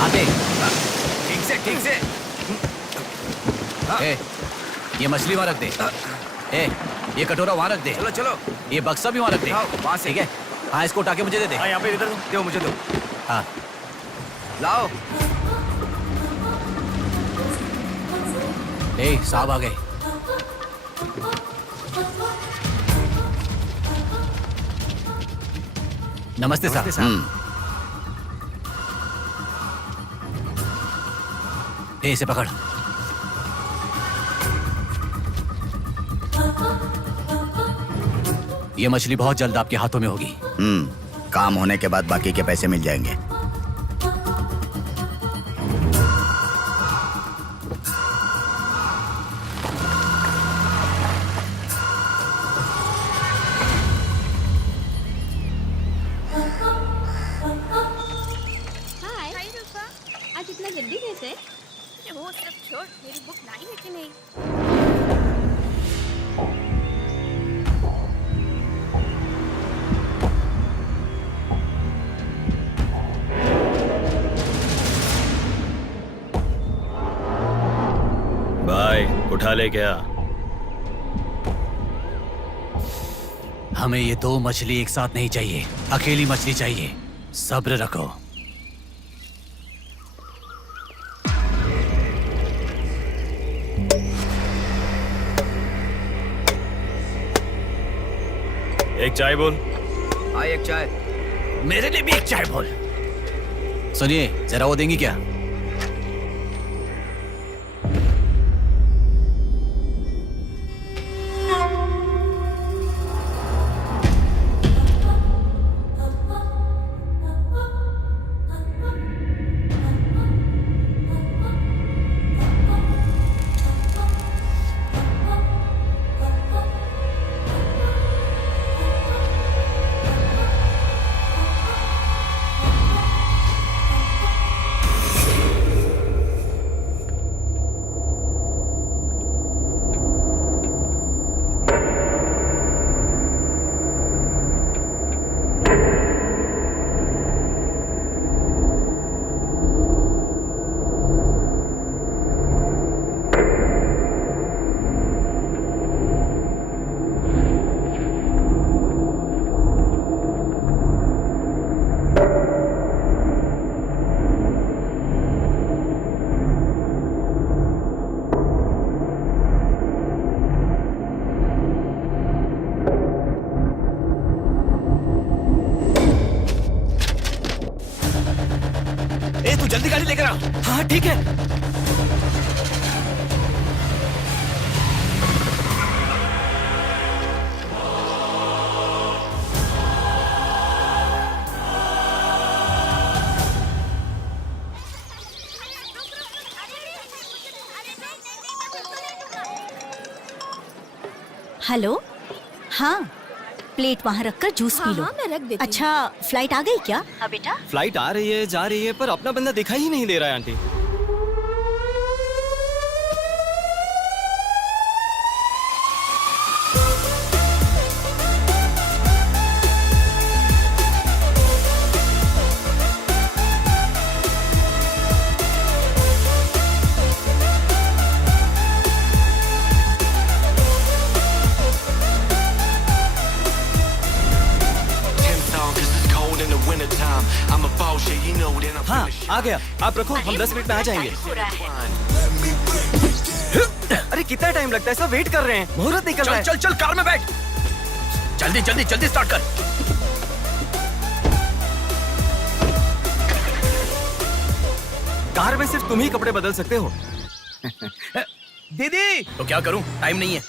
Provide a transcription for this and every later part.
आते। ठीक से। ए, ये मछली वहाँ रख दे। ए, ये कटोरा वहाँ रख दे। चलो। ये बक्सा भी वहाँ रख दे। वहाँ से। ठीक है। हाँ, इसको उठा के मुझे दे दे। हाँ, यहाँ पे इधर दो मुझे दो। हाँ। लाओ। ए, साहब आ गए। नमस्ते साहब। ए, इसे पकड़। ये मछली बहुत जल्द आपके हाथों में होगी। काम होने के बाद बाकी के पैसे मिल जाएंगे। हाय रूपा, आज इतना जल्दी कैसे? वो सब छोड़, मेरी बुक लाई है कि नहीं? भाई उठा ले क्या? हमें ये दो मछली एक साथ नहीं चाहिए, अकेली मछली चाहिए। सब्र रखो। एक चाय बोल। हाँ, एक चाय। मेरे लिए भी एक चाय बोल। सुनिए, जरा वो देंगी क्या? तू जल्दी गाड़ी लेकर आ। हाँ ठीक है। हेलो। हाँ, प्लेट वहाँ रखकर जूस पी लो। हाँ, मैं रख देती हूँ। अच्छा, फ्लाइट आ गई क्या? हाँ बेटा। फ्लाइट आ रही है, जा रही है, पर अपना बंदा दिखाई ही नहीं दे रहा है आंटी। हाँ, आ गया। आप रखो, हम 10 मिनट में आ जाएंगे। अरे कितना टाइम लगता है? सब वेट कर रहे हैं, मुहूर्त निकल रहा है। चल कार में बैठ। जल्दी स्टार्ट कर। कार में सिर्फ तुम ही कपड़े बदल सकते हो। दीदी तो क्या करूं, टाइम नहीं है।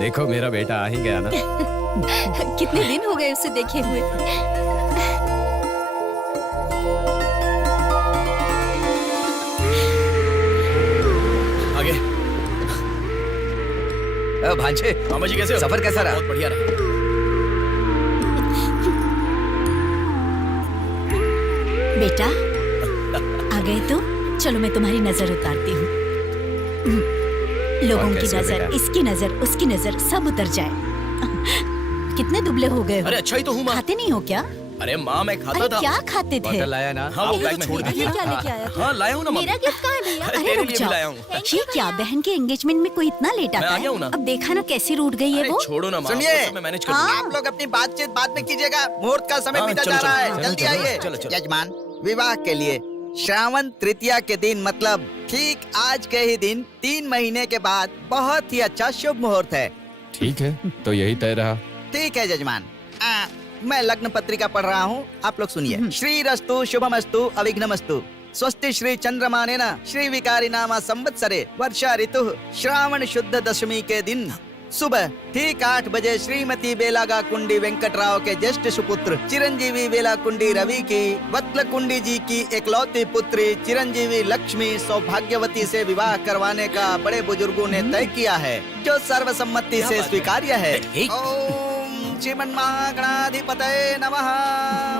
देखो मेरा बेटा आ ही गया ना। कितने दिन हो गए उसे देखे हुए। आगे। भांजे, मामा जी कैसे हो? सफर कैसा रहा? बहुत बढ़िया रहा। बेटा आ गए तुम? चलो मैं तुम्हारी नजर उतारती हूँ। लोगों की नजर, इसकी नजर, उसकी नजर, सब उतर जाए। कितने दुबले हो गए हो? अरे अच्छा ही तो हूँ माँ। खाते नहीं हो क्या? अरे माँ मैं खाता अरे था। क्या खाते थे? बॉटल लाया ना? हाँ वो ये बैग में छोड़ छोड़ दीजिए, दी। क्या लेके आया था? हाँ लाया हूँ ना मेरा मम्मी। गिफ्ट कहाँ है भैया? अरे अरे तेरे रुक लिए भी जाओ, लाया हूँ। ये क्या बहन के एंगेजमेंट में कोई इतना लेट मैं आता आ गया हूँ ना। है? अब देखा ना कैसी रूठ गई है अरे वो। छोड़ो ना माँ, सुनिए। वो सब मैं मैनेज कर लूंगा। आप लोग अपनी बातचीत बाद में कीजिएगा, मुहूर्त का समय हाँ, बीता चलो, जा रहा चलो, है। जल्दी चलो, आइए। चलो, चलो। यजमान, विवाह के लिए श्रावण तृतीया के दिन मतलब ठीक आज के ही दिन 3 महीने के बाद बहुत ही अच्छा शुभ मुहूर्त है। ठीक है, तो यही तय रहा। ठीक है जजमान। मैं लग्न पत्रिका पढ़ रहा हूँ, आप लोग सुनिए। श्री रस्तु शुभमस्तु अविघ्नमस्तु स्वस्ति श्री चंद्रमानेन श्री विकारी नामा संवत्सरे वर्षा ऋतु श्रावण शुद्ध दशमी के दिन सुबह ठीक 8 बजे श्रीमती बेलागा कुंडी वेंकटराव के ज्येष्ठ सुपुत्र चिरंजीवी बेला कुंडी रवि की वत्ल कुंडी जी की एकलौती पुत्री चिरंजीवी लक्ष्मी सौभाग्यवती से विवाह करवाने का बड़े बुजुर्गों ने तय किया है, जो सर्वसम्मति से स्वीकार्य है। ओम श्रीमन्महागणाधिपतये नमः।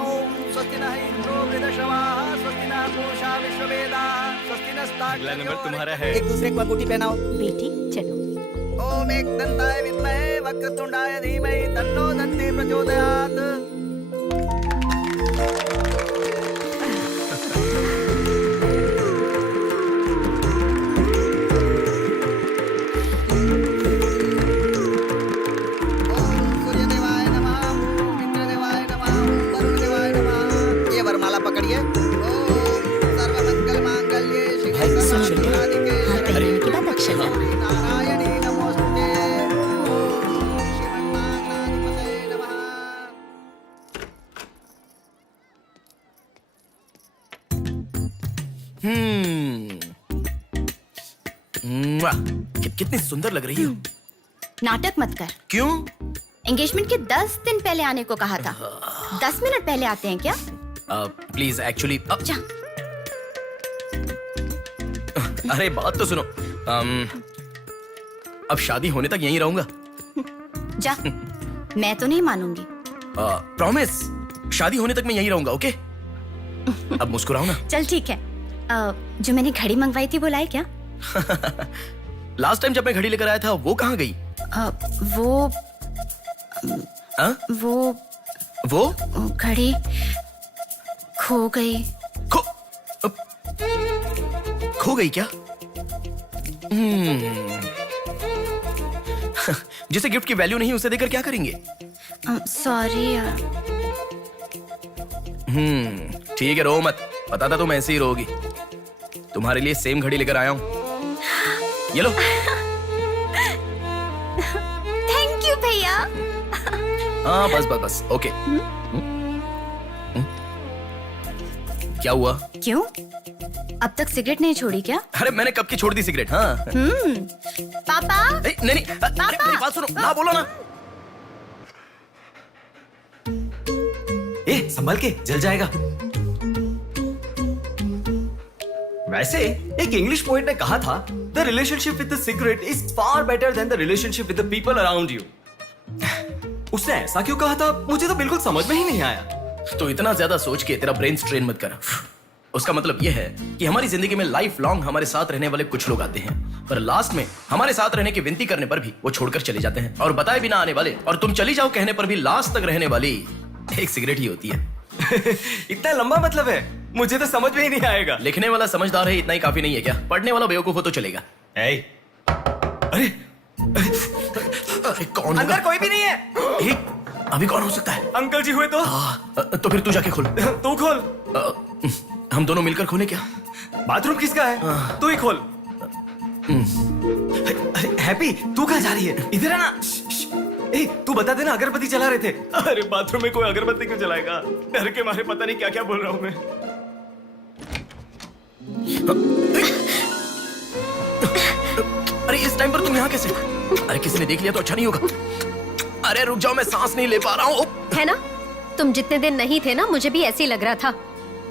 ओम स्वस्ति नः इंद्रो वृद्धश्रवाः स्वस्ति नः पूषा विश्ववेदाः स्वस्ति नस्ताक्ष्यो। अगला नंबर तुम्हारा है। एक दूसरे को अंगूठी पहनाओ। बेटी चलो। ओम एकदंताय विद्महे वक्रतुंडाय धीमहि तन्नो दन्ति प्रचोदयात्। ओम सूर्यदेवाय नमः, ओम इंद्रदेवाय नमः, ओम वरुणदेवाय नमः। ये वरमाला पकड़िए। ओम सर्वमंगलमांगल्ये शिवे सर्वार्थसाधिके हाथ पहनने के बाद अक्षर डालो। नारायणी नमोस्तुते। ओम श्रीमन्महागणाधिपतये नमः। कितनी सुंदर लग रही हो। नाटक मत कर। क्यों? एंगेजमेंट के 10 दिन पहले आने को कहा था। 10 मिनट पहले आते हैं क्या? प्लीज एक्चुअली जा। अरे बात तो सुनो। अब शादी होने तक यहीं रहूंगा। जा। मैं तो नहीं मानूंगी। प्रॉमिस, शादी होने तक मैं यहीं रहूंगा। ओके अब मुस्कुराओ ना। चल ठीक है। जो मैंने घड़ी मंगवाई थी वो लाए क्या? लास्ट टाइम जब मैं घड़ी लेकर आया था वो कहाँ गई? हाँ? वो घड़ी खो गई। खो गई क्या? जिसे गिफ्ट की वैल्यू नहीं उसे देकर क्या करेंगे? सॉरी यार। ठीक है रो मत, पता था तुम ऐसे ही रोगी। तुम्हारे लिए सेम घड़ी लेकर आया हूं, ये लो। थैंक यू भैया। हाँ बस बस बस ओके। क्या हुआ? क्यों? अब तक सिगरेट नहीं छोड़ी क्या? अरे मैंने कब की छोड़ दी सिगरेट। हाँ पापा। नहीं नहीं अरे मेरी बात सुनो ना, बोलो ना। संभल के, जल जाएगा। वैसे एक इंग्लिश पोएट ने कहा था, the relationship with the cigarette is far better than the relationship with the people around you. उसने ऐसा क्यों कहा था मुझे तो बिल्कुल समझ में ही नहीं आया। तो इतना ज्यादा सोच के तेरा ब्रेन स्ट्रेन मत कर। उसका मतलब यह है कि हमारी जिंदगी में लाइफ लॉन्ग हमारे साथ रहने वाले कुछ लोग आते हैं, पर लास्ट में हमारे साथ रहने की विनती करने पर भी वो छोड़कर चले जाते हैं, और बताए बिना आने वाले और तुम चली जाओ कहने पर भी लास्ट तक रहने वाली एक सिगरेट ही होती है। इतना लंबा मतलब है, मुझे तो समझ में ही नहीं आएगा। लिखने वाला समझदार है इतना ही काफी नहीं है क्या? पढ़ने वाला बेवकूफ हो तो चलेगा। अरे अरे कौन अंदर कोई भी नहीं है। अभी कौन हो सकता है? अंकल जी हुए तो? तो फिर तू जाके खोल। तू खोल। हम दोनों मिलकर खोले क्या? बाथरूम किसका है? तू ही खोल। हैप्पी, तू कहाँ जा रही है? इधर है ना। ए, तू बता देना अगरबत्ती जला रहे थे। अरे बाथरूम में कोई अगरबत्ती क्यों जलाएगा? डर के मारे पता नहीं क्या क्या बोल रहा हूँ मैं। अरे इस टाइम पर तुम यहाँ कैसे? अरे किसी ने देख लिया तो अच्छा नहीं होगा। अरे रुक जाओ, मैं सांस नहीं ले पा रहा हूँ। है ना, तुम जितने दिन नहीं थे ना मुझे भी ऐसे ही लग रहा था।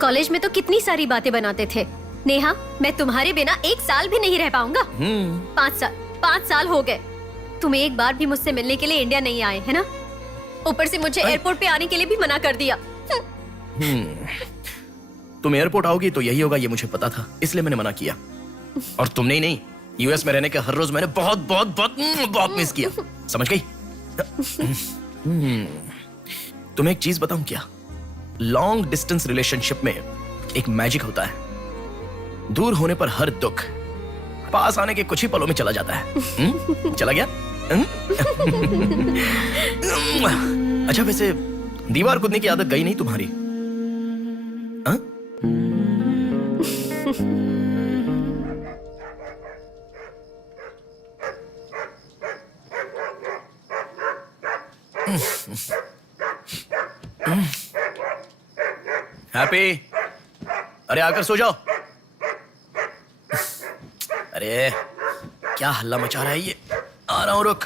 कॉलेज में तो कितनी सारी बातें बनाते थे। नेहा, मैं तुम्हारे बिना 1 साल भी नहीं रह पाऊंगा। 5 साल हो गए, तुम एक बार भी मुझसे मिलने के लिए इंडिया नहीं आए, है ना? ऊपर से मुझे एयरपोर्ट पे आने के लिए भी मना कर दिया। तुम एयरपोर्ट आओगी तो यही होगा, ये मुझे पता था, इसलिए मैंने मना किया। और तुमने ही नहीं, यूएस में रहने के हर रोज मैंने बहुत बहुत बहुत बहुत मिस किया, समझ गई? तुम्हें एक चीज बताऊं क्या? लॉन्ग डिस्टेंस रिलेशनशिप में एक मैजिक होता है। दूर होने पर हर दुख पास आने के कुछ ही पलों में चला जाता है। चला गया? अच्छा, वैसे दीवार कूदने की आदत गई नहीं तुम्हारी? हाँ? हैप्पी, अरे आकर सो जाओ। अरे क्या हल्ला मचा रहा है ये? आ रहा हूं, रुक।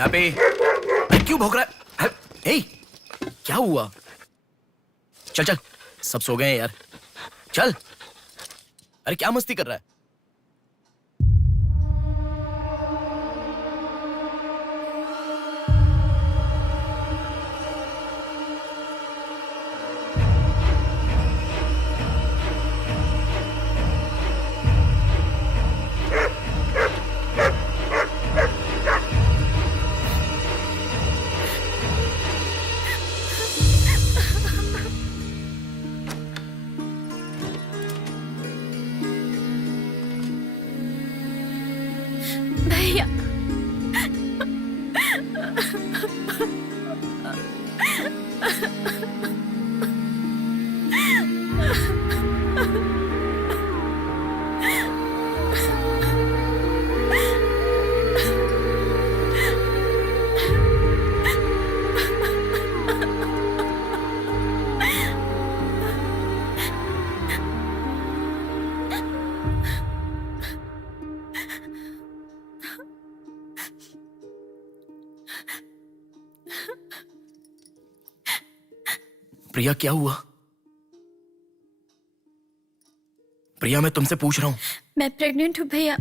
हैप्पी, अरे क्यों भौंक रहा है? हे, क्या हुआ? चल चल, सब सो गए हैं यार, चल। अरे क्या मस्ती कर रहा है? भैया, प्रिया, क्या हुआ? प्रिया, मैं तुमसे पूछ रहा हूं। मैं प्रेग्नेंट हूँ भैया।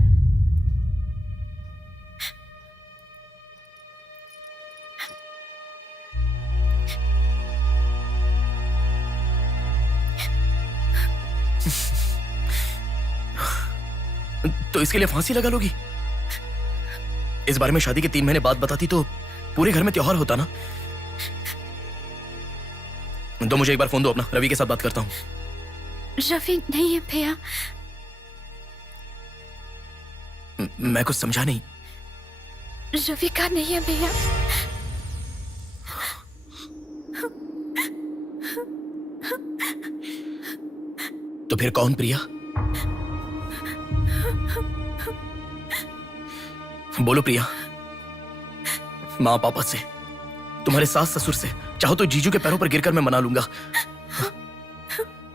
तो इसके लिए फांसी लगा लोगी? इस बारे में शादी के 3 महीने बाद बताती तो पूरे घर में त्योहार होता ना। तो मुझे एक बार फोन दो अपना, रवि के साथ बात करता हूं। रवि नहीं है भैया। मैं कुछ समझा नहीं। रवि का नहीं है भैया। तो फिर कौन प्रिया? बोलो प्रिया। माँ पापा से, तुम्हारे सास ससुर से, चाहो तो जीजू के पैरों पर गिरकर मैं मना लूंगा।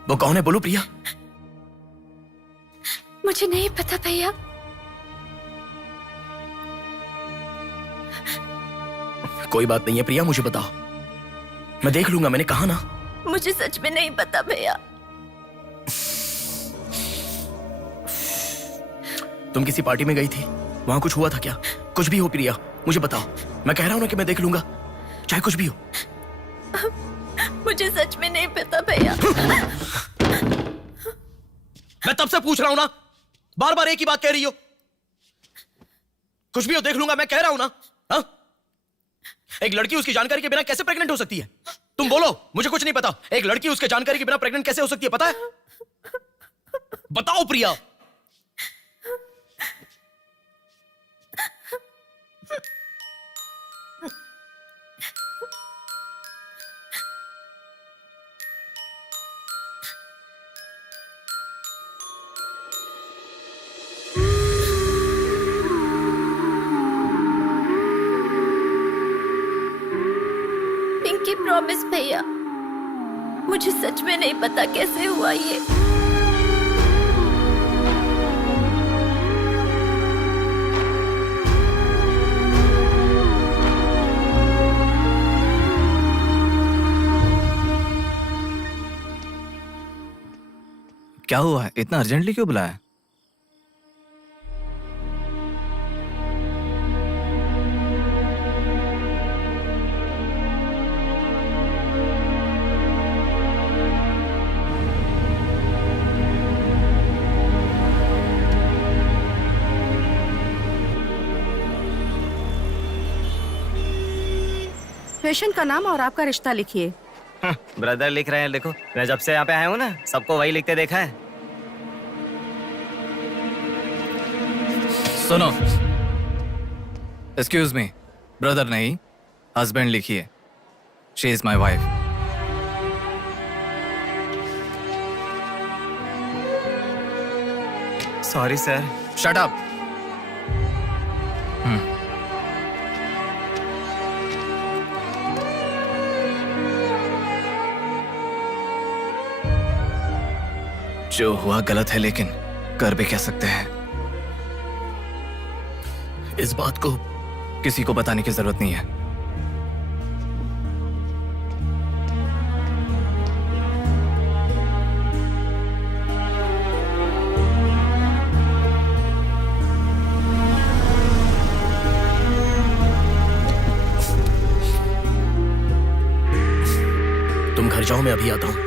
वो कौन है? बोलो प्रिया। मुझे नहीं पता भैया। कोई बात नहीं है प्रिया, मुझे बताओ, मैं देख लूंगा, मैंने कहा ना। मुझे सच में नहीं पता भैया। तुम किसी पार्टी में गई थी, वहां कुछ हुआ था क्या? कुछ भी हो प्रिया, मुझे बताओ। मैं कह रहा हूं ना कि मैं देख लूंगा, चाहे कुछ भी हो। मुझे सच में नहीं पता भैया। मैं तब से पूछ रहा हूं ना, बार बार एक ही बात कह रही हो। कुछ भी हो, देख लूंगा, मैं कह रहा हूं ना। हा? एक लड़की उसकी जानकारी के बिना कैसे प्रेग्नेंट हो सकती है? तुम बोलो, मुझे कुछ नहीं पता। एक लड़की उसके जानकारी के बिना प्रेग्नेंट कैसे हो सकती है, पता है? बताओ प्रिया। पिंकी प्रॉमिस भैया, मुझे सच में नहीं पता कैसे हुआ ये। क्या हुआ है? इतना अर्जेंटली क्यों बुलाया? पेशेंट का नाम और आपका रिश्ता लिखिए। ब्रदर लिख रहे हैं, लिखो। मैं जब से यहाँ पे आया हूँ ना, सबको वही लिखते देखा है। सुनो, एक्सक्यूज मी, ब्रदर नहीं, हस्बैंड लिखिए। She is my wife. Sorry sir. Shut up. जो हुआ गलत है, लेकिन कर भी कह सकते हैं। इस बात को किसी को बताने की जरूरत नहीं है। तुम घर जाओ, मैं अभी आता हूं।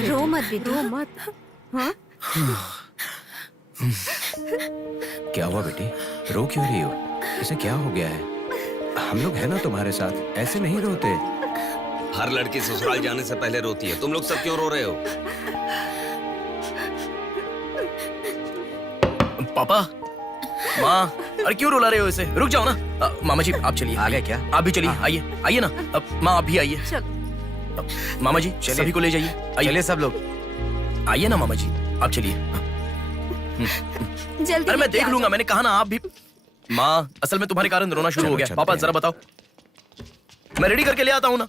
रो मत बेटा, रो मत। हाँ? क्या हुआ बेटी, रो क्यों रही हो? इसे क्या हो गया है? हम लोग हैं ना तुम्हारे साथ, ऐसे नहीं रोते। हर लड़की ससुराल जाने से पहले रोती है, तुम लोग सब क्यों रो रहे हो? पापा, माँ, अरे क्यों रुला रहे हो इसे? रुक जाओ ना। मामा जी आप चलिए। आ गए क्या? आप भी चलिए, आइए आइए ना। माँ आप भी आइए। मामा जी सभी को ले जाइए। चलिए सब लोग। आइए ना मामा जी, आप चलिए। जल्दी अरे मैं लेके देख आ लूंगा, मैंने कहा ना आप भी। माँ, असल में तुम्हारे कारण रोना शुरू हो गया। पापा जरा बताओ, मैं रेडी करके ले आता हूँ ना।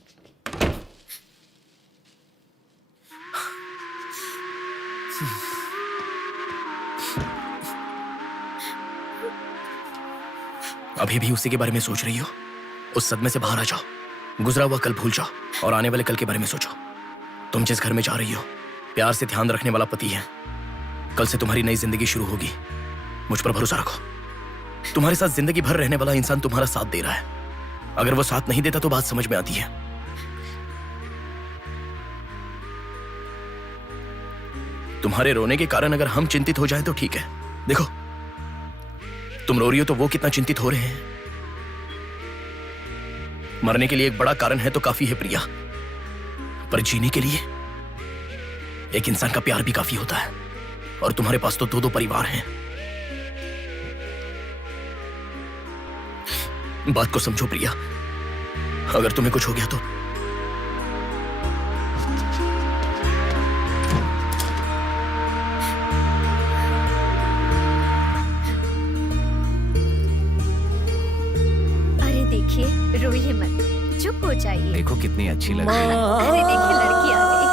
अभी भी उसी के बारे में सोच रही हो? उस सदमे से बाहर आ जाओ, गुजरा हुआ कल भूल जाओ और आने वाले कल के बारे में सोचो। तुम जिस घर में जा रही हो, प्यार से ध्यान रखने वाला पति है। कल से तुम्हारी नई जिंदगी शुरू होगी, मुझ पर भरोसा रखो। तुम्हारे साथ जिंदगी भर रहने वाला इंसान तुम्हारा साथ दे रहा है। अगर वो साथ नहीं देता तो बात समझ में आती है। तुम्हारे रोने के कारण अगर हम चिंतित हो जाएं तो ठीक है। देखो, तुम रो रही हो तो वो कितना चिंतित हो रहे हैं। मरने के लिए एक बड़ा कारण है तो काफी है प्रिया, पर जीने के लिए एक इंसान का प्यार भी काफी होता है। और तुम्हारे पास तो दो दो परिवार हैं। बात को समझो प्रिया, अगर तुम्हें कुछ हो गया तो अरे देखिए, रोइए मत, चुप हो जाइए। देखो कितनी अच्छी लग रही है। अरे देखिए, लड़की आ गई।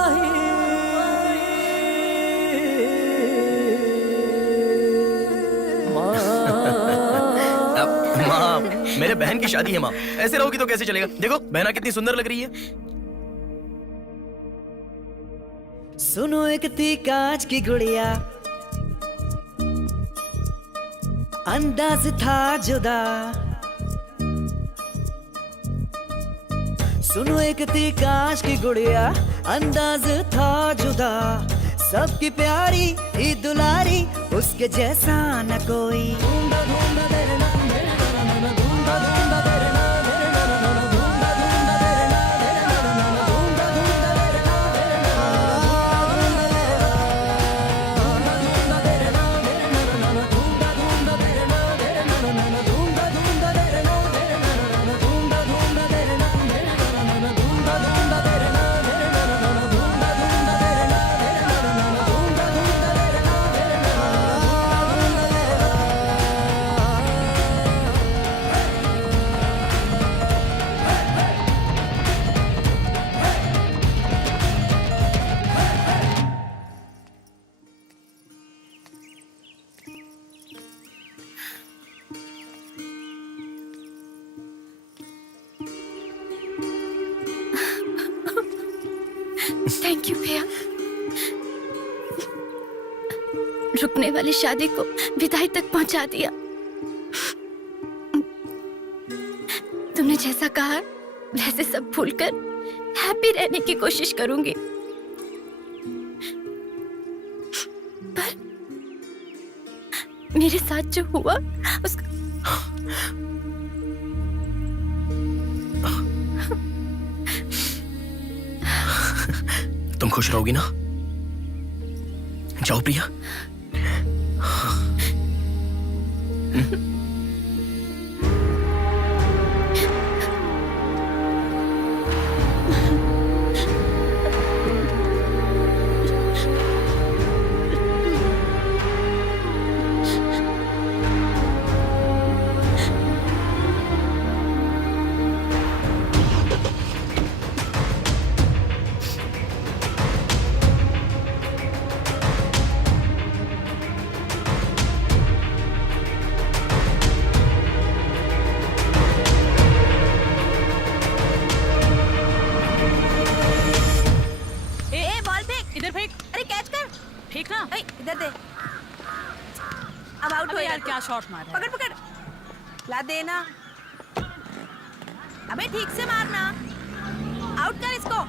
माँ, मेरे बहन की शादी है माँ, ऐसे रहोगी तो कैसे चलेगा? देखो बहना कितनी सुंदर लग रही है। सुनो एक थी कांच की गुड़िया, अंदाज था जुदा। सुनो एक थी कांच की गुड़िया, अंदाज था जुदा। सबकी प्यारी ही दुलारी, उसके जैसा न कोई। थैंक यू भैया। रुकने वाली शादी को विदाई तक पहुंचा दिया। तुमने जैसा कहा वैसे सब भूलकर हैप्पी रहने की कोशिश करूंगी। पर मेरे साथ जो हुआ उसका तुम खुश रहोगी ना? जाओ प्रिया। अब आउट हो यार, क्या शॉट मारा है। पकड़ पकड़ ला देना। अबे ठीक से मारना। आउट कर इसको।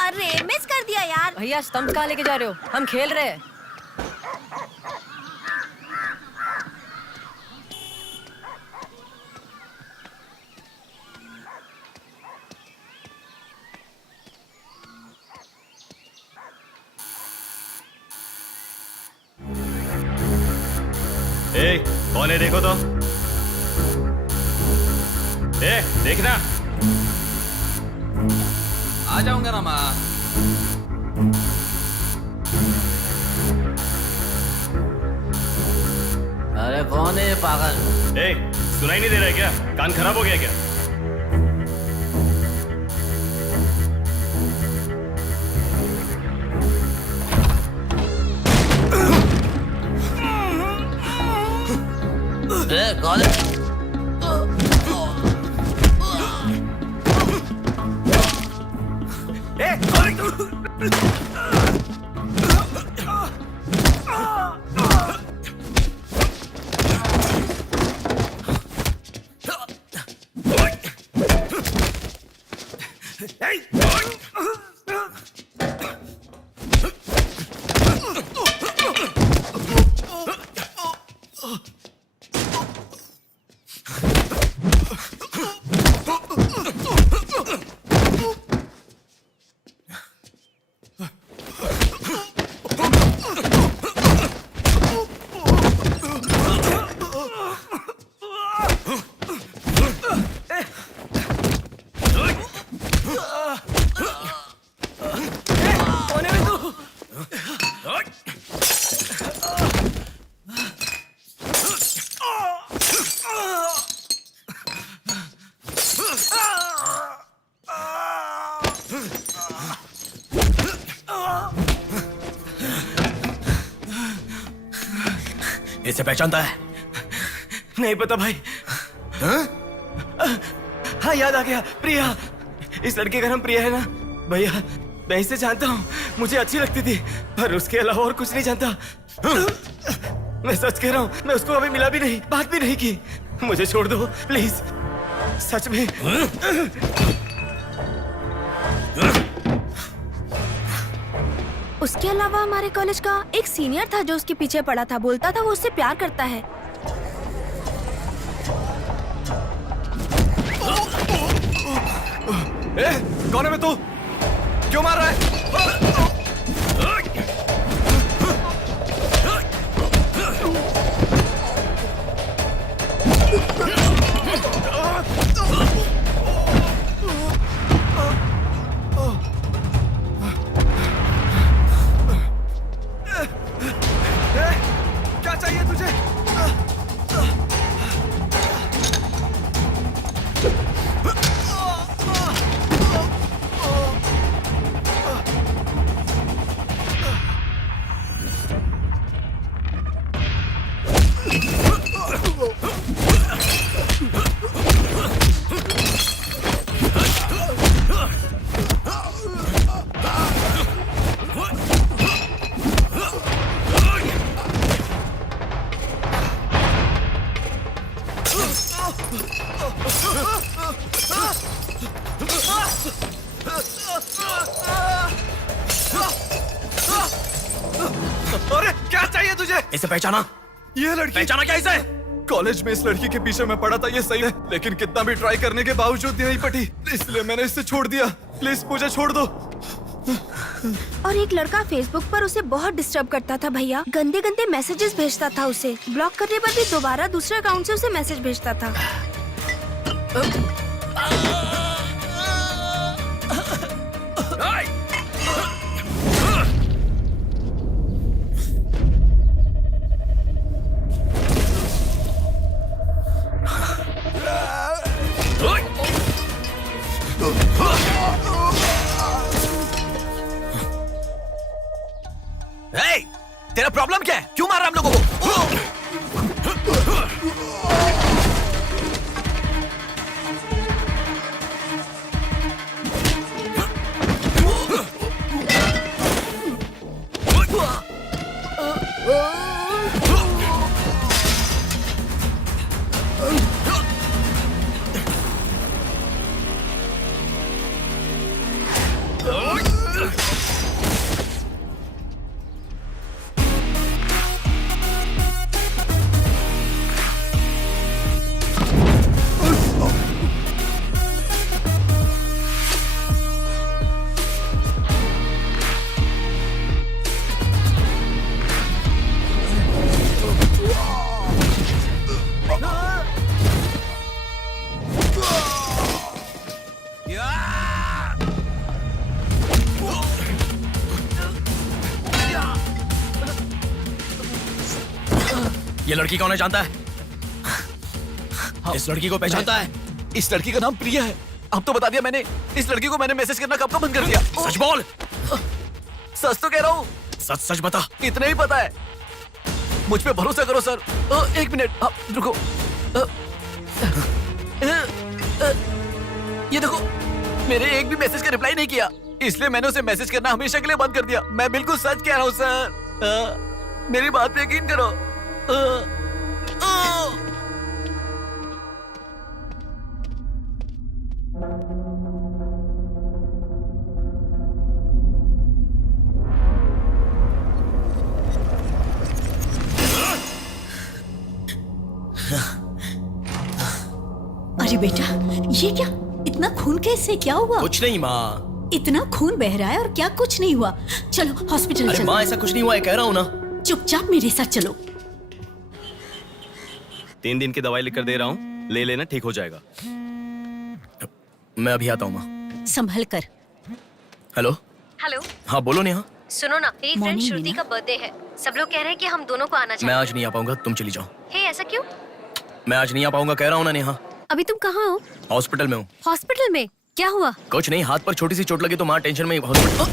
अरे मिस कर दिया यार। भैया स्टंप कहाँ लेके जा रहे हो? हम खेल रहे हैं। कौन है देखो तो। देखना। आ जाऊंगा ना माँ। अरे कौन है पागल? सुनाई नहीं दे रहा है क्या? कान खराब हो गया क्या? कौन है? इसे पहचानता है? नहीं पता भाई। हाँ याद आ गया, प्रिया। इस लड़के का नाम प्रिया है ना भैया? मैं इसे जानता हूँ, मुझे अच्छी लगती थी, पर उसके अलावा और कुछ नहीं जानता। मैं सच कह रहा हूँ, मैं उसको अभी मिला भी नहीं, बात भी नहीं की। मुझे छोड़ दो प्लीज, सच में। उसके अलावा हमारे कॉलेज का एक सीनियर था जो उसके पीछे पड़ा था, बोलता था वो उससे प्यार करता है। कौन है मैं? तू क्यों मार रहा है? क्या चाहिए तुझे? इसे पहचाना? ये लड़की पहचाना क्या इसे? कॉलेज में इस लड़की के पीछे मैं पड़ा था, ये सही है, लेकिन कितना भी ट्राई करने के बावजूद नहीं पटी, इसलिए मैंने इसे छोड़ दिया। प्लीज मुझे छोड़ दो। और एक लड़का फेसबुक पर उसे बहुत डिस्टर्ब करता था भैया, गंदे गंदे मैसेजेस भेजता था उसे। ब्लॉक करने पर भी दोबारा दूसरे अकाउंट से उसे मैसेज भेजता था। Hey! तेरा प्रॉब्लम क्या है? क्यों मार रहा हम लोगों को? ये लड़की कौन है जानता है? इस लड़की को पहचानता है? इस लड़की का नाम प्रिया है। अब तो बता दिया मैंने। इस लड़की को मैंने मैसेज करना कब का बंद कर दिया। सच बोल। सच तो कह रहा हूँ। सच सच बता। इतना ही पता है। मुझ पे भरोसा करो सर। एक मिनट रुको। ये देखो, मेरे एक भी मैसेज का रिप्लाई नहीं किया, इसलिए मैंने उसे मैसेज करना हमेशा के लिए बंद कर दिया। मैं बिल्कुल सच कह रहा हूँ सर। मेरी बात पे यकीन करो। अरे बेटा, ये क्या? इतना खून कैसे? क्या हुआ? कुछ नहीं माँ। इतना खून बह रहा है और क्या कुछ नहीं हुआ? चलो हॉस्पिटल अरे चलो। माँ ऐसा कुछ नहीं हुआ है, कह रहा हूँ ना। चुपचाप मेरे साथ चलो। 3 दिन की दवाई लिख कर दे रहा हूँ, ले लेना, ठीक हो जाएगा। मैं अभी आता हूँ माँ। संभल कर। हेलो। हेलो, हाँ बोलो नेहा। सुनो ना, मेरी फ्रेंड Morning, श्रुति मीना। का बर्थडे है। सब लोग कह रहे हैं कि हम दोनों को आना मैं चाहिए। आज नहीं आ पाऊंगा, तुम चली जाओ। हे, ऐसा क्यों? मैं आज नहीं आ पाऊंगा, कह रहा हूँ ना नेहा। अभी तुम कहाँ हो? हॉस्पिटल में हूँ। हॉस्पिटल में? क्या हुआ? कुछ नहीं, हाथ पर छोटी सी चोट लगी तो माँ टेंशन में हॉस्पिटल।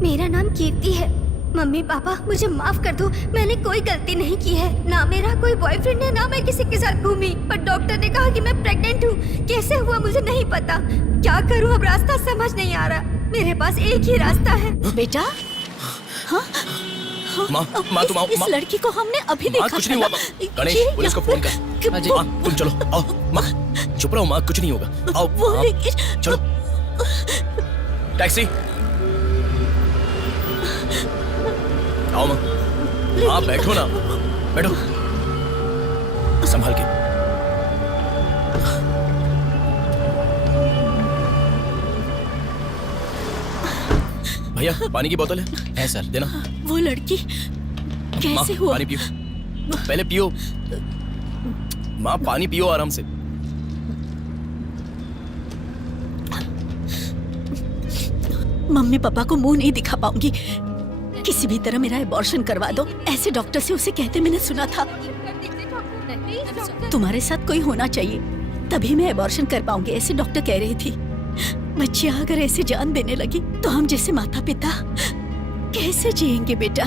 मेरा नाम कीर्ति है। मम्मी पापा मुझे माफ कर दो, मैंने कोई गलती नहीं की है। ना मेरा कोई बॉयफ्रेंड है, ना मैं किसी के साथ घूमी, पर डॉक्टर ने कहा कि मैं प्रेग्नेंट हूँ। कैसे हुआ मुझे नहीं पता। क्या करूँ अब, रास्ता समझ नहीं आ रहा। मेरे पास एक ही रास्ता है। बेटा, हाँ? माँ तुम आओ। इस लड़की को हमने अभी देखा कुछ था नहीं हुआ ना। माँ। गणेश, पुलिस को फोन कर। माँ तुम चलो, आओ। माँ चुप रहो माँ, कुछ नहीं होगा। आओ वो हाँ, लेकिन चलो। टैक्सी। आओ माँ। हाँ बैठो ना, बैठो, संभाल के। भैया पानी की बोतल है सर, देना। वो लड़की माँ कैसे हुआ? पानी पियो, पहले पियो। माँ पानी पियो आराम से। मम्मी पापा को मुंह नहीं दिखा पाऊंगी। किसी भी तरह मेरा एबॉर्शन करवा दो, ऐसे डॉक्टर से उसे कहते मैंने सुना था। तुम्हारे साथ कोई होना चाहिए, तभी मैं एबॉर्शन कर पाऊंगी, ऐसे डॉक्टर कह रही थी। बच्चियां अगर ऐसे जान देने लगी तो हम जैसे माता पिता कैसे जिएंगे बेटा?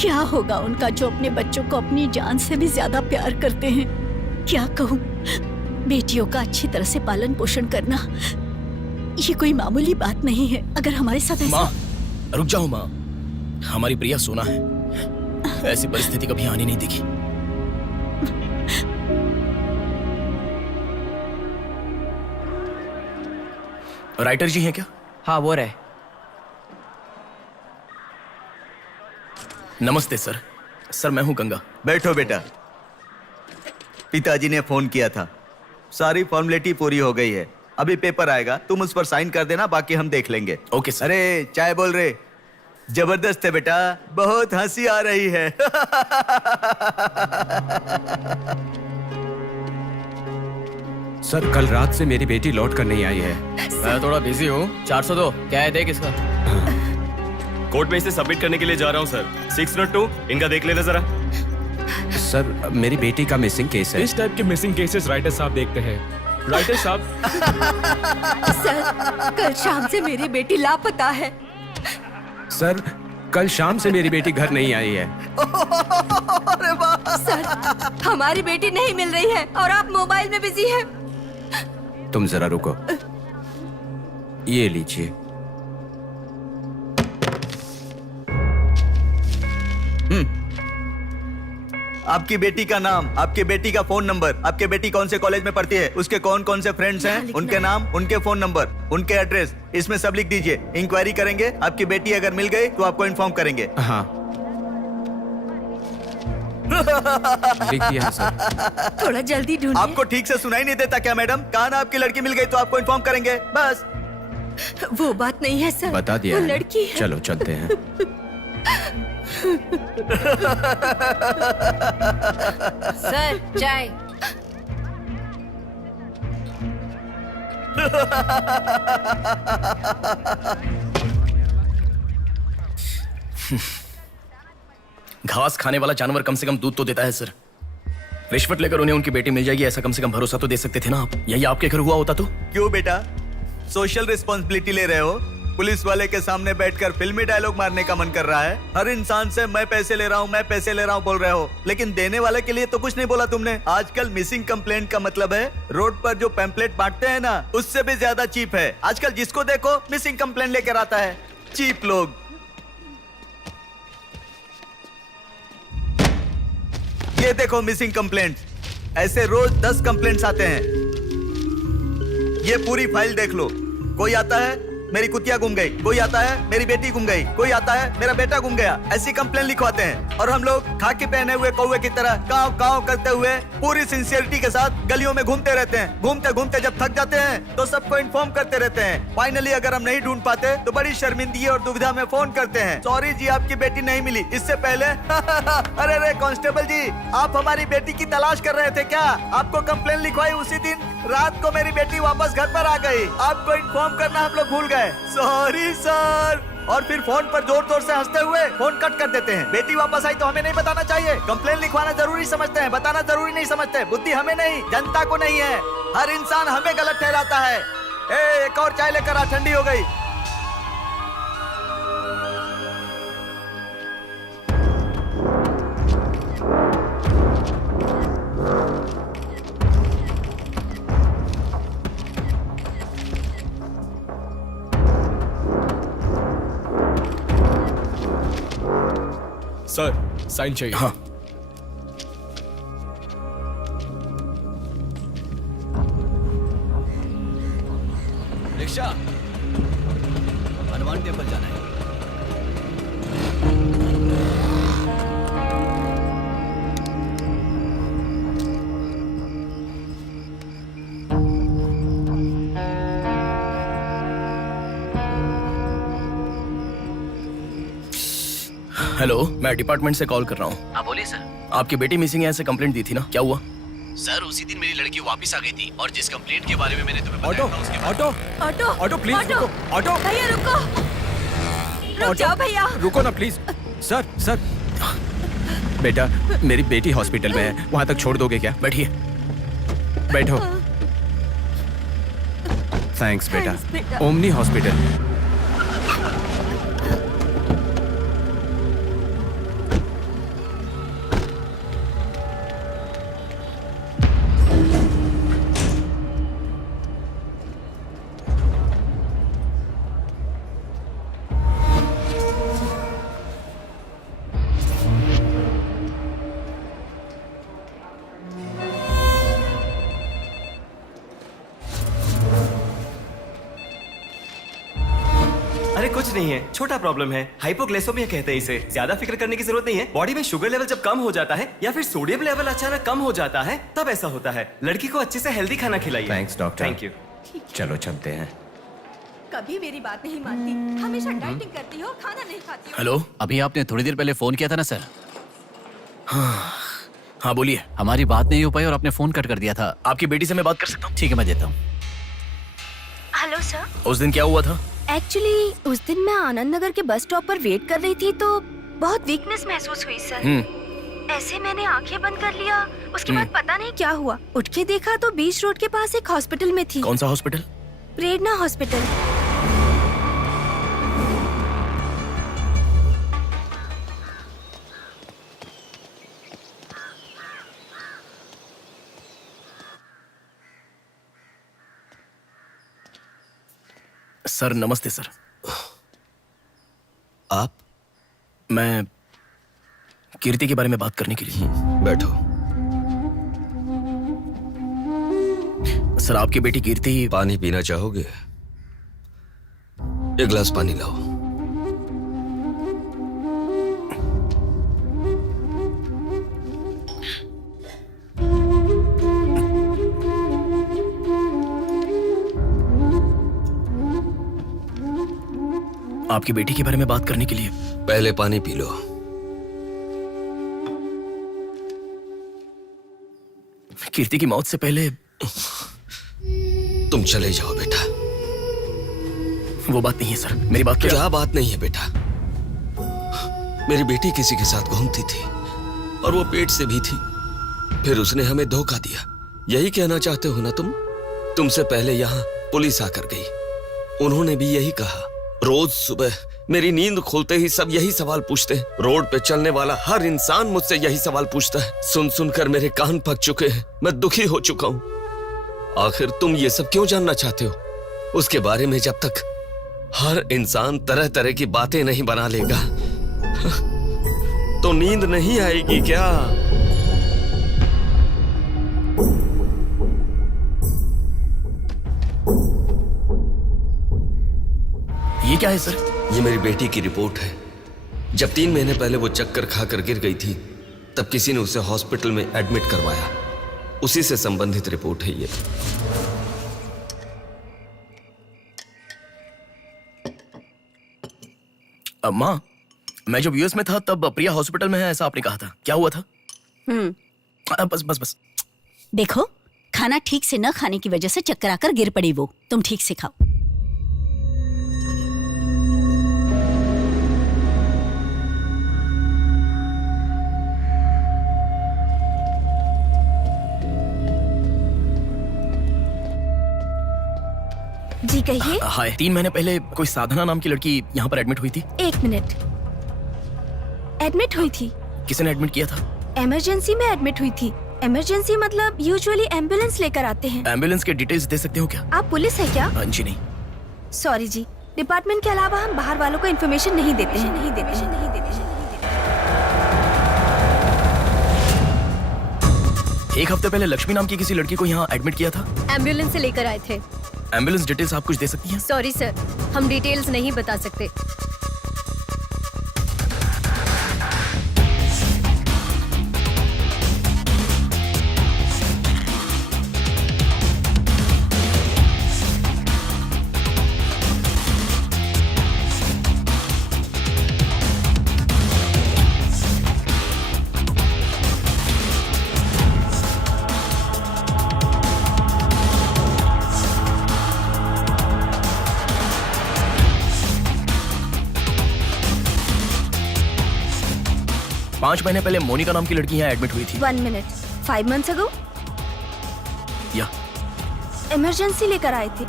क्या होगा उनका जो अपने बच्चों को अपनी जान से भी ज्यादा प्यार करते हैं? क्या कहूँ, बेटियों का अच्छी तरह से पालन पोषण करना ये कोई मामूली बात नहीं है। अगर हमारे साथ ऐसा माँ रुक जाओ माँ, हमारी प्रिया सोना है, ऐसी परिस्थिति कभी आनी नहीं दिखी। राइटर जी हैं क्या? हाँ वो रहे। नमस्ते सर। सर मैं हूं गंगा। बैठो बेटा। पिताजी ने फोन किया था, सारी फॉर्मेलिटी पूरी हो गई है। अभी पेपर आएगा, तुम उस पर साइन कर देना, बाकी हम देख लेंगे। Okay sir. अरे चाय बोल रहे, जबरदस्त है बेटा, बहुत हंसी आ रही है। सर कल रात से मेरी बेटी लौट कर नहीं आई है। मैं थोड़ा बिजी हूँ। 402 क्या है, देख इसका। कोर्ट में इसे सबमिट करने के लिए जा रहा हूँ सर। 602 इनका देख लेना जरा। सर मेरी बेटी का मिसिंग केस है। इस टाइप के मिसिंग केसेस राइटर साहब देखते हैं। राइटर साहब। सर कल शाम से मेरी बेटी लापता है। सर कल शाम से मेरी बेटी घर नहीं आई है। सर हमारी बेटी नहीं मिल रही है और आप मोबाइल में बिजी हैं। तुम जरा रुको, ये लीजिए। आपकी बेटी का नाम, आपकी बेटी का फोन नंबर, आपकी बेटी कौन से कॉलेज में पढ़ती है, उसके कौन कौन से फ्रेंड्स हैं, उनके नाम, उनके फोन नंबर, उनके एड्रेस, इसमें सब लिख दीजिए। इंक्वायरी करेंगे, आपकी बेटी अगर मिल गई तो आपको इन्फॉर्म करेंगे। हाँ लिख दिया है सर। थोड़ा जल्दी ढूंढिए। आपको ठीक से सुनाई नहीं देता क्या मैडम? कहा ना आपकी लड़की मिल गई तो आपको इन्फॉर्म करेंगे, बस। वो बात नहीं है सर, बता दिया वो है। लड़की है। चलो चलते हैं। सर चाय। घास खाने वाला जानवर कम से कम दूध तो देता है सर। रिश्वत लेकर उन्हें उनकी बेटी मिल जाएगी, ऐसा कम से कम भरोसा तो दे सकते थे ना आप। यही आपके घर हुआ होता तो? क्यों बेटा, सोशल रिस्पॉन्सिबिलिटी ले रहे हो? पुलिस वाले के सामने बैठकर फिल्मी डायलॉग मारने का मन कर रहा है? हर इंसान से मैं पैसे ले रहा हूँ, मैं पैसे ले रहा हूँ बोल रहे हो, लेकिन देने वाले के लिए तो कुछ नहीं बोला तुमने। आजकल मिसिंग कंप्लेंट का मतलब है रोड पर जो पैम्पलेट बांटते हैं ना, उससे भी ज्यादा चीप है। आजकल जिसको देखो मिसिंग कंप्लेंट लेकर आता है, चीप लोग। ये देखो मिसिंग कंप्लेंट, ऐसे रोज 10 कंप्लेंट्स आते हैं। ये पूरी फाइल देख लो। कोई आता है मेरी कुतिया गुम गई, कोई आता है मेरी बेटी गुम गई, कोई आता है मेरा बेटा गुम गया, ऐसी कंप्लेंट लिखवाते हैं। और हम लोग खाकी पहने हुए कौवे की तरह काव काव करते हुए पूरी सिंसियरिटी के साथ गलियों में घूमते रहते हैं। घूमते घूमते जब थक जाते हैं तो सबको इन्फॉर्म करते रहते हैं। फाइनली अगर हम नहीं ढूंढ पाते तो बड़ी शर्मिंदगी और दुविधा में फोन करते हैं, सॉरी जी आपकी बेटी नहीं मिली। इससे पहले अरे अरे कांस्टेबल जी, आप हमारी बेटी की तलाश कर रहे थे क्या? आपको कंप्लेंट लिखवाई उसी दिन रात को मेरी बेटी वापस घर पर आ गई, आपको इन्फॉर्म करना हम लोग भूल गए, सॉरी सर। और फिर फोन पर जोर जोर से हंसते हुए फोन कट कर देते हैं। बेटी वापस आई तो हमें नहीं बताना चाहिए। कंप्लेंट लिखवाना जरूरी समझते हैं, बताना जरूरी नहीं समझते। बुद्धि हमें नहीं, जनता को नहीं है। हर इंसान हमें गलत ठहराता है। एक और चाय लेकर आ, ठंडी हो गई। सर साइन चाहिए। हाँ रिक्शा, हनुमान टेम्पल जाना है। हेलो, मैं डिपार्टमेंट से कॉल कर रहा हूँ। हाँ बोलिए सर। आपकी बेटी मिसिंग है ऐसे कंप्लेंट दी थी ना, क्या हुआ? सर उसी दिन मेरी लड़की वापस आ गई थी और जिस कंप्लेंट के बारे में मैंने तुम्हें ऑटो बताया था उसके ऑटो ऑटो ऑटो प्लीज रुको। ऑटो भैया रुको, रुक जाओ भैया। रुको ना प्लीज। सर सर, बेटा मेरी बेटी हॉस्पिटल में है, वहां तक छोड़ दोगे क्या? बैठिए। बैठो। थैंक्स बेटा। Thanks, बेटा। Omni hospital. कुछ नहीं है, छोटा प्रॉब्लम है, हाइपोग्लाइसेमिया कहते हैं इसे। ज्यादा फिक्र करने की जरूरत नहीं है। बॉडी में शुगर लेवल जब कम हो जाता है या फिर सोडियम लेवल अचानक कम हो जाता है तब ऐसा होता है। लड़की को अच्छे से हेल्दी खाना खिलाइए। Thanks doctor. Thank you. चलो चलते हैं। कभी मेरी बात नहीं मानती, हमेशा डाइटिंग करती हो, खाना नहीं खाती हो। हेलो, अभी आपने थोड़ी देर पहले फोन किया था ना सर? हाँ बोलिए। हमारी बात नहीं हो पाई और आपने फोन कट कर दिया था। आपकी बेटी से मैं बात कर सकता हूँ? ठीक है, मैं देता हूँ। Hello sir. उस दिन क्या हुआ था? एक्चुअली उस दिन मैं आनंद नगर के बस स्टॉप पर वेट कर रही थी तो बहुत वीकनेस महसूस हुई सर। ऐसे मैंने आंखें बंद कर लिया। उसके बाद पता नहीं क्या हुआ, उठ के देखा तो बीच रोड के पास एक हॉस्पिटल में थी। कौन सा हॉस्पिटल? प्रेरणा हॉस्पिटल। सर नमस्ते सर। आप? मैं कीर्ति के बारे में बात करने के लिए। बैठो। सर आपकी बेटी कीर्ति। पानी पीना चाहोगे? एक गिलास पानी लाओ। आपकी बेटी के बारे में बात करने के लिए। पहले पानी पी लो। कीर्ति की मौत से पहले। तुम चले जाओ बेटा। वो बात नहीं है सर, मेरी बात क्या बात नहीं है बेटा? मेरी बेटी किसी के साथ घूमती थी और वो पेट से भी थी, फिर उसने हमें धोखा दिया। यही कहना चाहते हो ना तुम? तुमसे पहले यहाँ पुलिस आकर गई, उन्होंने भी यही कहा। रोज सुबह मेरी नींद खुलते ही सब यही सवाल पूछते हैं। रोड पे चलने वाला हर इंसान मुझसे यही सवाल पूछता है। सुन सुनकर मेरे कान पक चुके हैं, मैं दुखी हो चुका हूं। आखिर तुम ये सब क्यों जानना चाहते हो? उसके बारे में जब तक हर इंसान तरह तरह की बातें नहीं बना लेगा तो नींद नहीं आएगी क्या? ये क्या है सर? ये मेरी बेटी की रिपोर्ट है। जब 3 महीने पहले वो चक्कर खाकर गिर गई थी तब किसी ने उसे हॉस्पिटल में एडमिट करवाया। उसी से संबंधित रिपोर्ट है ये। माँ, मैं जब यूएस में था तब प्रिया हॉस्पिटल में है ऐसा आपने कहा था, क्या हुआ था? बस बस बस। देखो, खाना ठीक से न खाने की वजह से चक्कर आकर गिर पड़ी वो। तुम ठीक से खाओ। जी कहिए। हाय। 3 महीने पहले कोई साधना नाम की लड़की यहाँ पर एडमिट हुई थी। 1 मिनट। एडमिट हुई थी? किसने एडमिट किया था? इमरजेंसी में एडमिट हुई थी। इमरजेंसी मतलब यूजुअली एम्बुलेंस लेकर आते हैं। एम्बुलेंस के डिटेल्स दे सकते हो क्या? आप पुलिस है क्या? जी नहीं। सॉरी जी, डिपार्टमेंट के अलावा हम बाहर वालों को इन्फॉर्मेशन नहीं देते हैं। एक हफ्ते पहले लक्ष्मी नाम की किसी लड़की को यहाँ एडमिट किया था। एम्बुलेंस से लेकर आए थे। एम्बुलेंस डिटेल्स आप कुछ दे सकती हैं? सॉरी सर, हम डिटेल्स नहीं बता सकते। पांच महीने पहले मोनिका नाम की लड़की यहाँ एडमिट हुई थी। 1 मिनट। 5 months ago? या इमरजेंसी लेकर आए थे।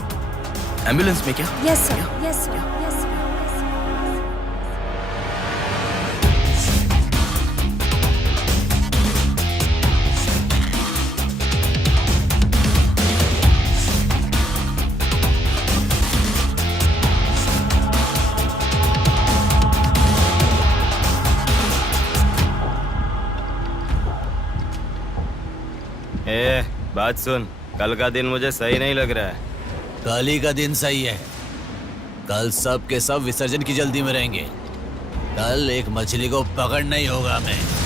एम्बुलेंस में क्या? Yes sir, yes sir, yes sir. बात सुन, कल का दिन मुझे सही नहीं लग रहा है। कल ही का दिन सही है। कल सब के सब विसर्जन की जल्दी में रहेंगे। कल एक मछली को पकड़ना ही होगा हमें।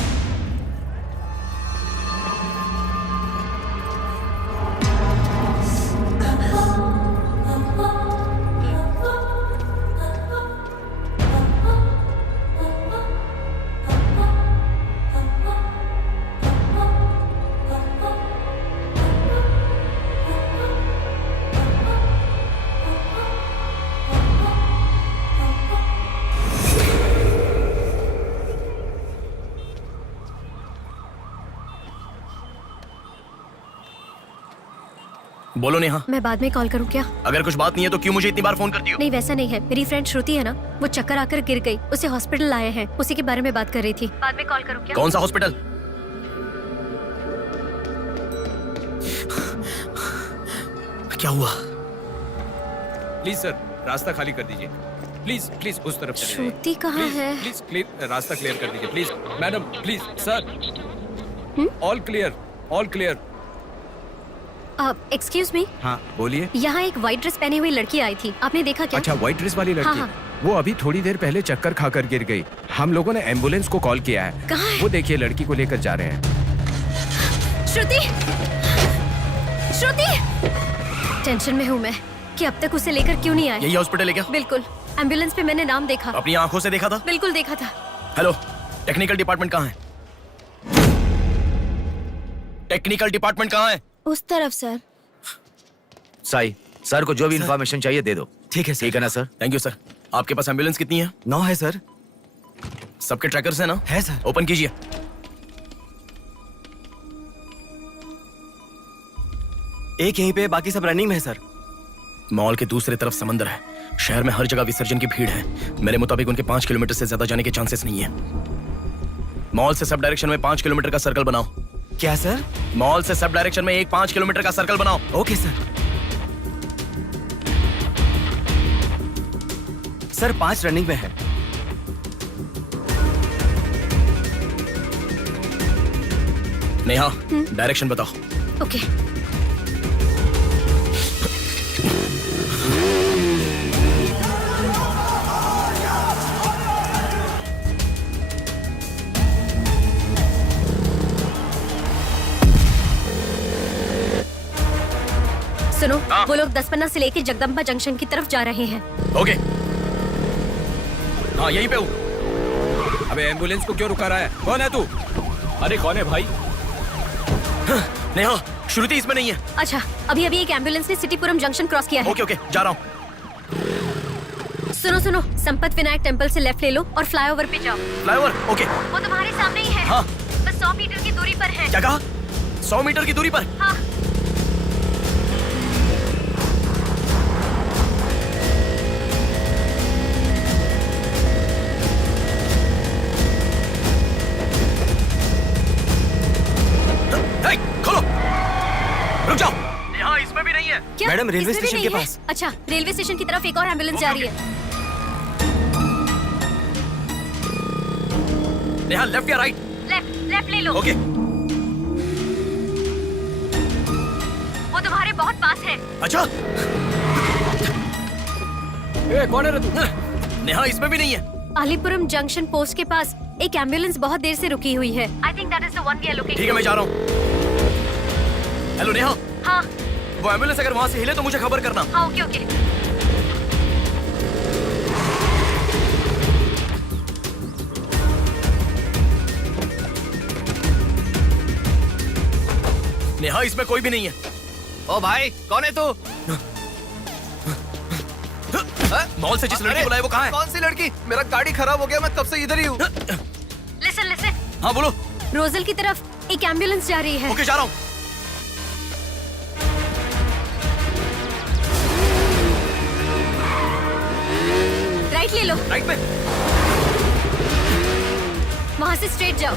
बोलो नेहा, मैं बाद में कॉल करूँ क्या? अगर कुछ बात नहीं है तो क्यों मुझे इतनी बार फोन करती हो? नहीं वैसा नहीं है, मेरी फ्रेंड श्रुति है ना, वो चक्कर आकर गिर गई, उसे हॉस्पिटल लाए हैं, उसी के बारे में बात कर रही थी। बाद में कॉल करूँ क्या? कौन सा हॉस्पिटल? क्या हुआ? प्लीज सर, रास्ता खाली कर दीजिए। प्लीज प्लीज उस तरफ चले जाइए। श्रुति कहाँ है? प्लीज प्लीज रास्ता क्लियर कर दीजिए please. Madam please sir, all clear, all clear. Excuse me, हाँ बोलिए। यहाँ एक व्हाइट ड्रेस पहनी हुई लड़की आई थी, आपने देखा क्या? अच्छा, व्हाइट ड्रेस वाली लड़की? हाँ। वो अभी थोड़ी देर पहले चक्कर खाकर गिर गई। हम लोगों ने एम्बुलेंस को कॉल किया है। कहाँ है? वो देखिए लड़की को लेकर जा रहे हैं। श्रुति, श्रुति! टेंशन में हूँ मैं कि अब तक उसे लेकर क्यों नहीं आए। यही हॉस्पिटल है क्या? बिल्कुल, एम्बुलेंस पे मैंने नाम देखा। अपनी आंखों से देखा था? बिल्कुल देखा था। हेलो, टेक्निकल डिपार्टमेंट कहाँ है? टेक्निकल डिपार्टमेंट कहाँ है? उस तरफ सर। साई, सर को जो भी इंफॉर्मेशन चाहिए दे दो। ठीक है सर। ठीक है ना सर? Thank you sir. आपके पास एम्बुलेंस कितनी है? 9 है सर। सबके ट्रैकर्स है ना? है सर। ओपन कीजिए। एक यहीं पे, बाकी सब रनिंग में है सर। मॉल के दूसरी तरफ समंदर है। शहर में हर जगह विसर्जन की भीड़ है। मेरे मुताबिक उनके 5 किलोमीटर से ज्यादा जाने के चांसेस नहीं है। मॉल से सब डायरेक्शन में 5 किलोमीटर का सर्कल बनाओ। क्या सर? मॉल से सब डायरेक्शन में एक 5 किलोमीटर का सर्कल बनाओ। Okay sir. सर 5 रनिंग में है। नेहा, डायरेक्शन बताओ। ओके। सुनो, वो लोग 10 से लेकर जगदम्बा जंक्शन की तरफ जा रहे हैं। ओके। हाँ, यहीं पे हूँ। अबे एम्बुलेंस को क्यों रुका रहा है? कौन है तू? अरे कौन है भाई? नेहा, श्रुति इसमें नहीं है। अच्छा, अभी अभी एक एम्बुलेंस ने सिटीपुरम जंक्शन क्रॉस किया है। ओके ओके, जा रहा हूँ। सुनो सुनो, संपत विनायक टेम्पल से लेफ्ट ले लो और फ्लाईओवर पे जाओ। फ्लाईओवर? ओके। वो तुम्हारे सामने ही है। हाँ। बस 100 मीटर की दूरी पर है। क्या कहा? 100 मीटर की दूरी पर? हाँ। हे, खोलो। रुक जाओ। यहाँ इसमें भी नहीं है। क्या? मैडम, रेलवे इसमें भी स्टेशन नहीं के है? पास। अच्छा, रेलवे स्टेशन की तरफ एक और एम्बुलेंस जा रही है। नेहा, लेफ्ट या राइट? लेफ्ट, लेफ्ट ले लो। ओके। वो तुम्हारे बहुत पास है। अच्छा। ए, कौन है रे तू? नेहा, इसमें भी नहीं है। अलीपुरम जंक्शन पोस्ट के पास एक एम्बुलेंस बहुत देर से रुकी हुई है। I think that is the one we are looking. ठीक है, मैं जा रहा हूँ। हेलो नेहा, हाँ वो एम्बुलेंस अगर वहाँ से हिले तो मुझे खबर करना। हाँ, ओके ओके। नेहा, इसमें कोई भी नहीं है। ओ भाई, कौन है तू? मॉल से जिस लड़की को लाए वो कहाँ है? कौन सी लड़की? मेरा गाड़ी खराब हो गया, मैं तब से इधर ही हूँ। लिसन लिसन, हाँ बोलो। रोजल की तरफ एक एम्बुलेंस जा रही है। ओके, जा रहा हूँ। राइट ले लो। राइट में? वहाँ से स्ट्रेट जाओ।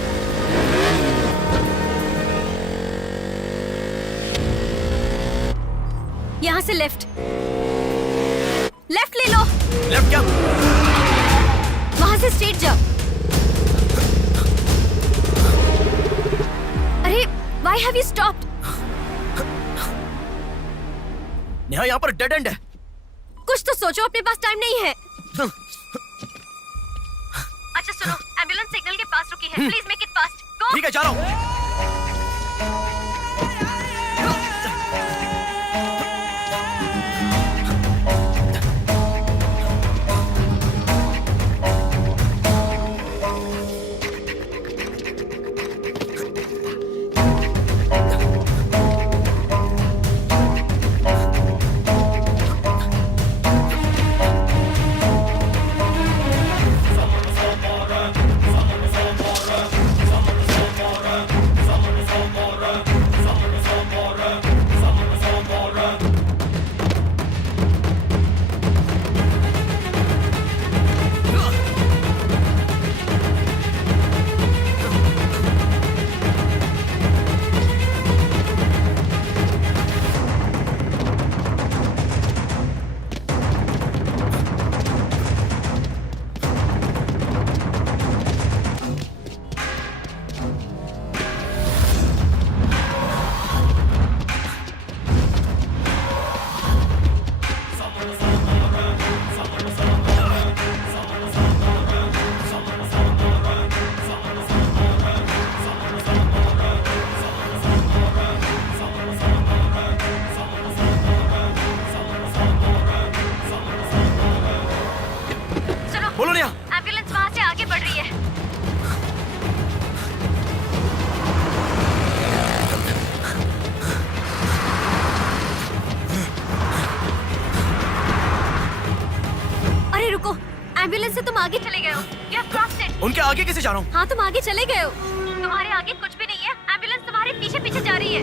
यहाँ से लेफ्ट। लेफ्ट ले लो। लेफ्ट क्या? वहाँ से स्ट्रेट जाओ। अरे, why have you stopped? Neha, यहाँ पर डेड एंड है। कुछ तो सोचो, अपने पास टाइम नहीं है। अच्छा सुनो, एम्बुलेंस सिग्नल के पास रुकी है, प्लीज मेक इट फास्ट। गो। ठीक है, जा रहा हूँ। बोलो नेहा। एम्बुलेंस वहाँ से आगे बढ़ रही है। अरे रुको, एम्बुलेंस से तुम आगे चले गए हो। You have crossed it। उनके आगे कैसे जा रहा हूँ? हाँ, तुम आगे चले गए हो। तुम्हारे आगे कुछ भी नहीं है, एम्बुलेंस तुम्हारे पीछे पीछे जा रही है।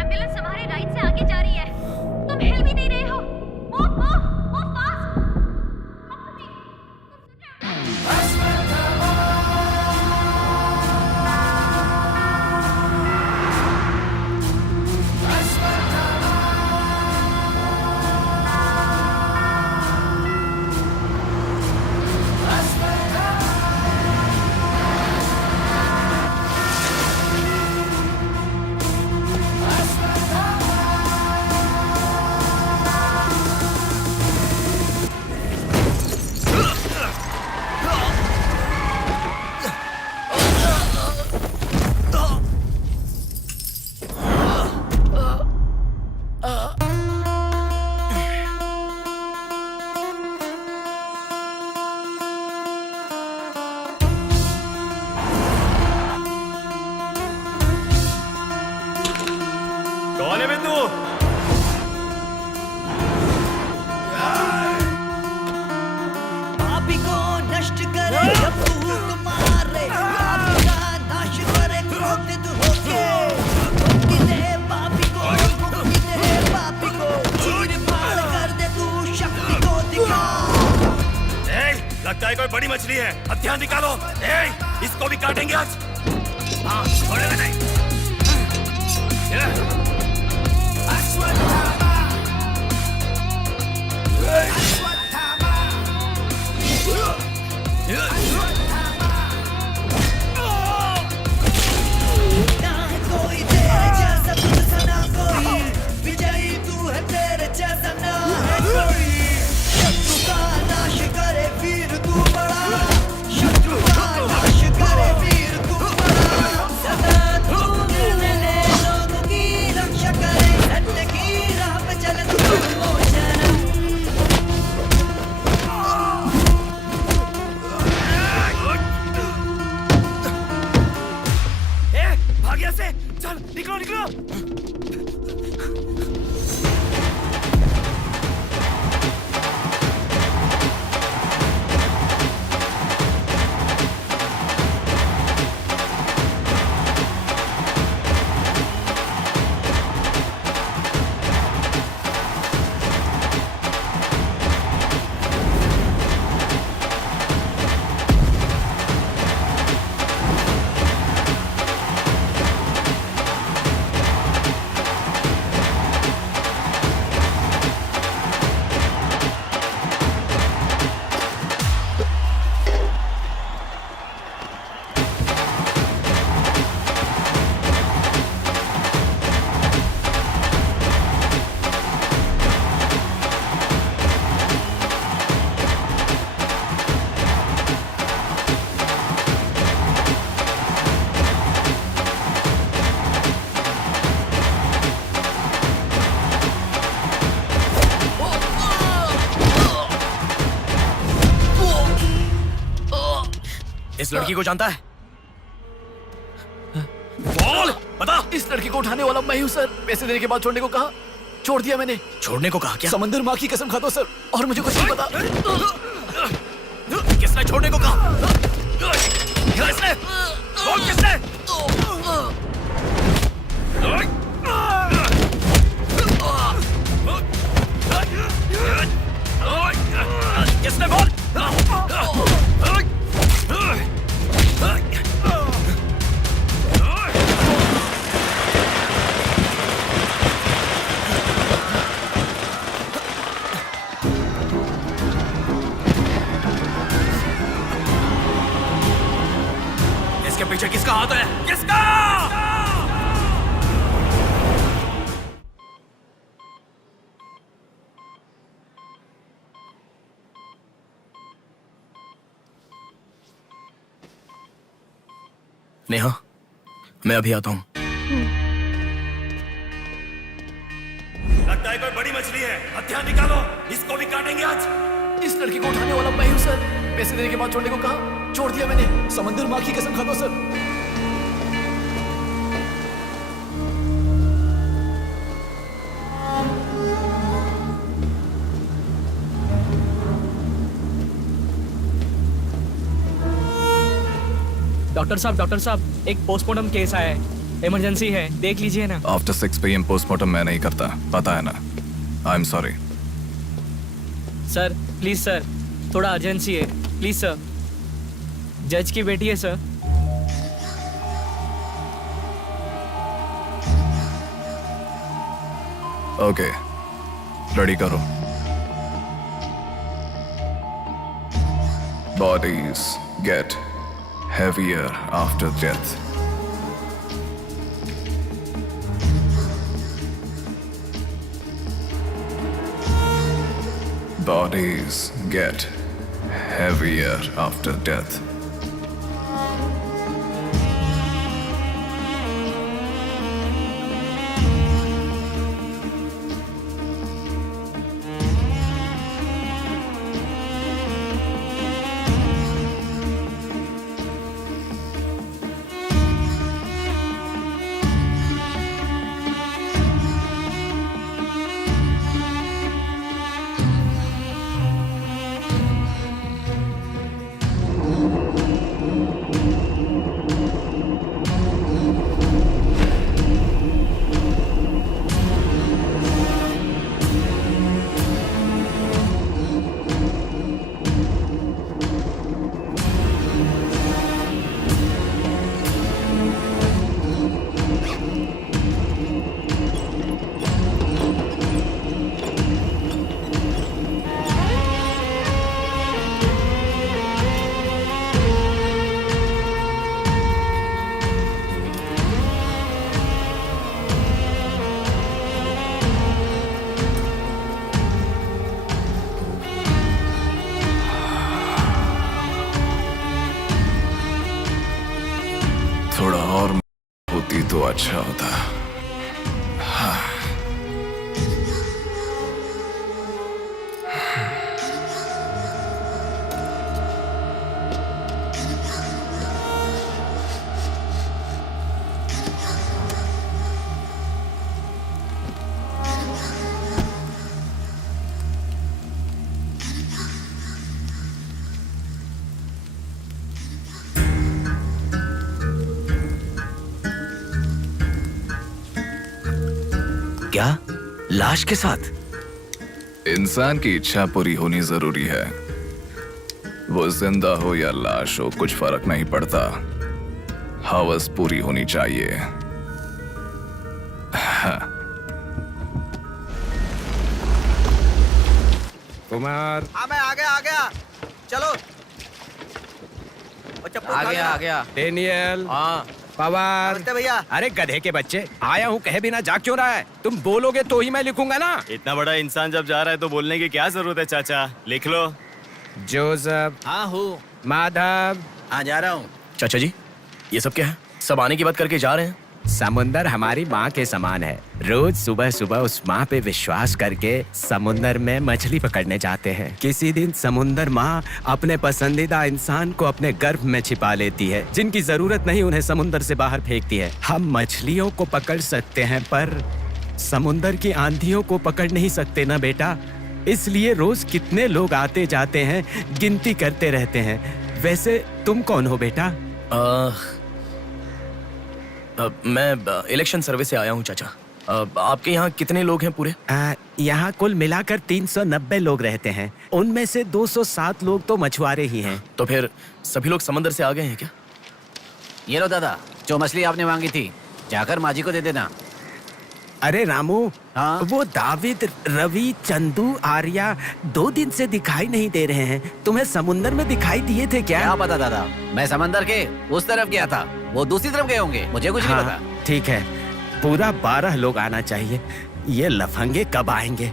एम्बुलेंस तुम्हारे राइट से आगे जा रही है, तुम हिल भी नहीं रहे हो। Move, move, move fast। Come to me। कौन है बे तू? पापी को नष्ट करे फूक मारे, पापी का नाश करे क्रोधित होके। मुक्ति दे पापी को, मुक्ति दे पापी को, चीर फाड़ कर दे तू शक्ति को दिखा। लगता है कोई बड़ी मछली है, हथियार निकालो। इसको भी काटेंगे आज। हाँ, छोड़ेगा नहीं। ना है कोई तेरे जैसा, तुझसा ना कोई, विजयी तू है, तेरे जैसा ना है कोई। शत्रु का नाश करे वीर तू बड़ा, शत्रु का नाश करे वीर तू बड़ा। सदा तू निर्णय ले लोगों की इस लड़की को जानता है? बोल, बता। इस लड़की को उठाने वाला मैं हूँ सर। पैसे देने के बाद छोड़ने को कहा, छोड़ दिया मैंने। छोड़ने को कहा क्या? समंदर माँ की कसम खाता हूँ सर, और मुझे कुछ नहीं पता। किसने छोड़ने को कहा? किसने? बोल किसने? किसने? बोल। इसके पीछे किसका हाथ है? किसका? नेहा, मैं अभी आता हूं। लगता है कोई बड़ी मछली है। हथियार निकालो, इसको भी काटेंगे आज। इस लड़की को उठाने वाला मैं हूँ सर। पैसे देने के बाद छोड़ने को कहा, छोड़ दिया मैंने। समंदर माँ की कसम खाता हूँ सर। डॉक्टर साहब एक पोस्टमार्टम केस आया है, इमरजेंसी है, देख लीजिए ना। आफ्टर 6 PM पोस्टमार्टम मैं नहीं करता, पता है ना। I am sorry. Sir please sir, थोड़ा अर्जेंसी है, प्लीज सर। जज की बेटी है सर। ओके, रेडी करो। Bodies get heavier after death. Bodies get heavier after death. थोड़ा और होती तो अच्छा होता। क्या? लाश के साथ? इंसान की इच्छा पूरी होनी जरूरी है। वो जिंदा हो या लाश हो, कुछ फर्क नहीं पड़ता। हवस पूरी होनी चाहिए। कुमार, हाँ मैं आ गया। चलो। आ गया। डेनियल, हाँ पवार। नमस्ते भैया। अरे गधे के बच्चे, आया हूँ कहे बिना जाग क्यों रहा है? तुम बोलोगे तो ही मैं लिखूंगा ना। इतना बड़ा इंसान जब जा रहा है तो बोलने की क्या जरूरत है चाचा? लिख लो। जोसेफ, हाँ हूँ। माधव। हाँ जा रहा हूँ। चाचा जी, ये सब क्या है? सब आने की बात करके जा रहे हैं। समुंदर हमारी माँ के समान है। रोज सुबह सुबह उस माँ पे विश्वास करके समुंदर में मछली पकड़ने जाते हैं। किसी दिन समुंदर माँ अपने पसंदीदा इंसान को अपने गर्भ में छिपा लेती है। जिनकी जरूरत नहीं उन्हें समुंदर से बाहर फेंकती है। हम मछलियों को पकड़ सकते हैं पर समुंदर की आंधियों को पकड़ नहीं सकते ना बेटा। इसलिए रोज कितने लोग आते जाते हैं, गिनती करते रहते हैं। वैसे तुम कौन हो बेटा? मैं इलेक्शन सर्वे से आया हूँ चाचा। आपके यहाँ कितने लोग हैं पूरे? यहाँ कुल मिलाकर 390 लोग रहते हैं। उनमें से 207 लोग तो मछुआरे ही हैं। तो फिर सभी लोग समंदर से आ गए हैं क्या? ये लो दादा, जो मछली आपने मांगी थी, जाकर माजी को दे देना। अरे रामू, हाँ? वो दाविद, रवि, चंदू, आर्या 2 दिन से दिखाई नहीं दे रहे हैं। तुम्हें समुंदर में दिखाई दिए थे क्या? क्या पता दादा, मैं समंदर के उस तरफ गया था, वो दूसरी तरफ गए होंगे, मुझे कुछ नहीं पता। ठीक है, पूरा 12 लोग आना चाहिए। ये लफंगे कब आएंगे?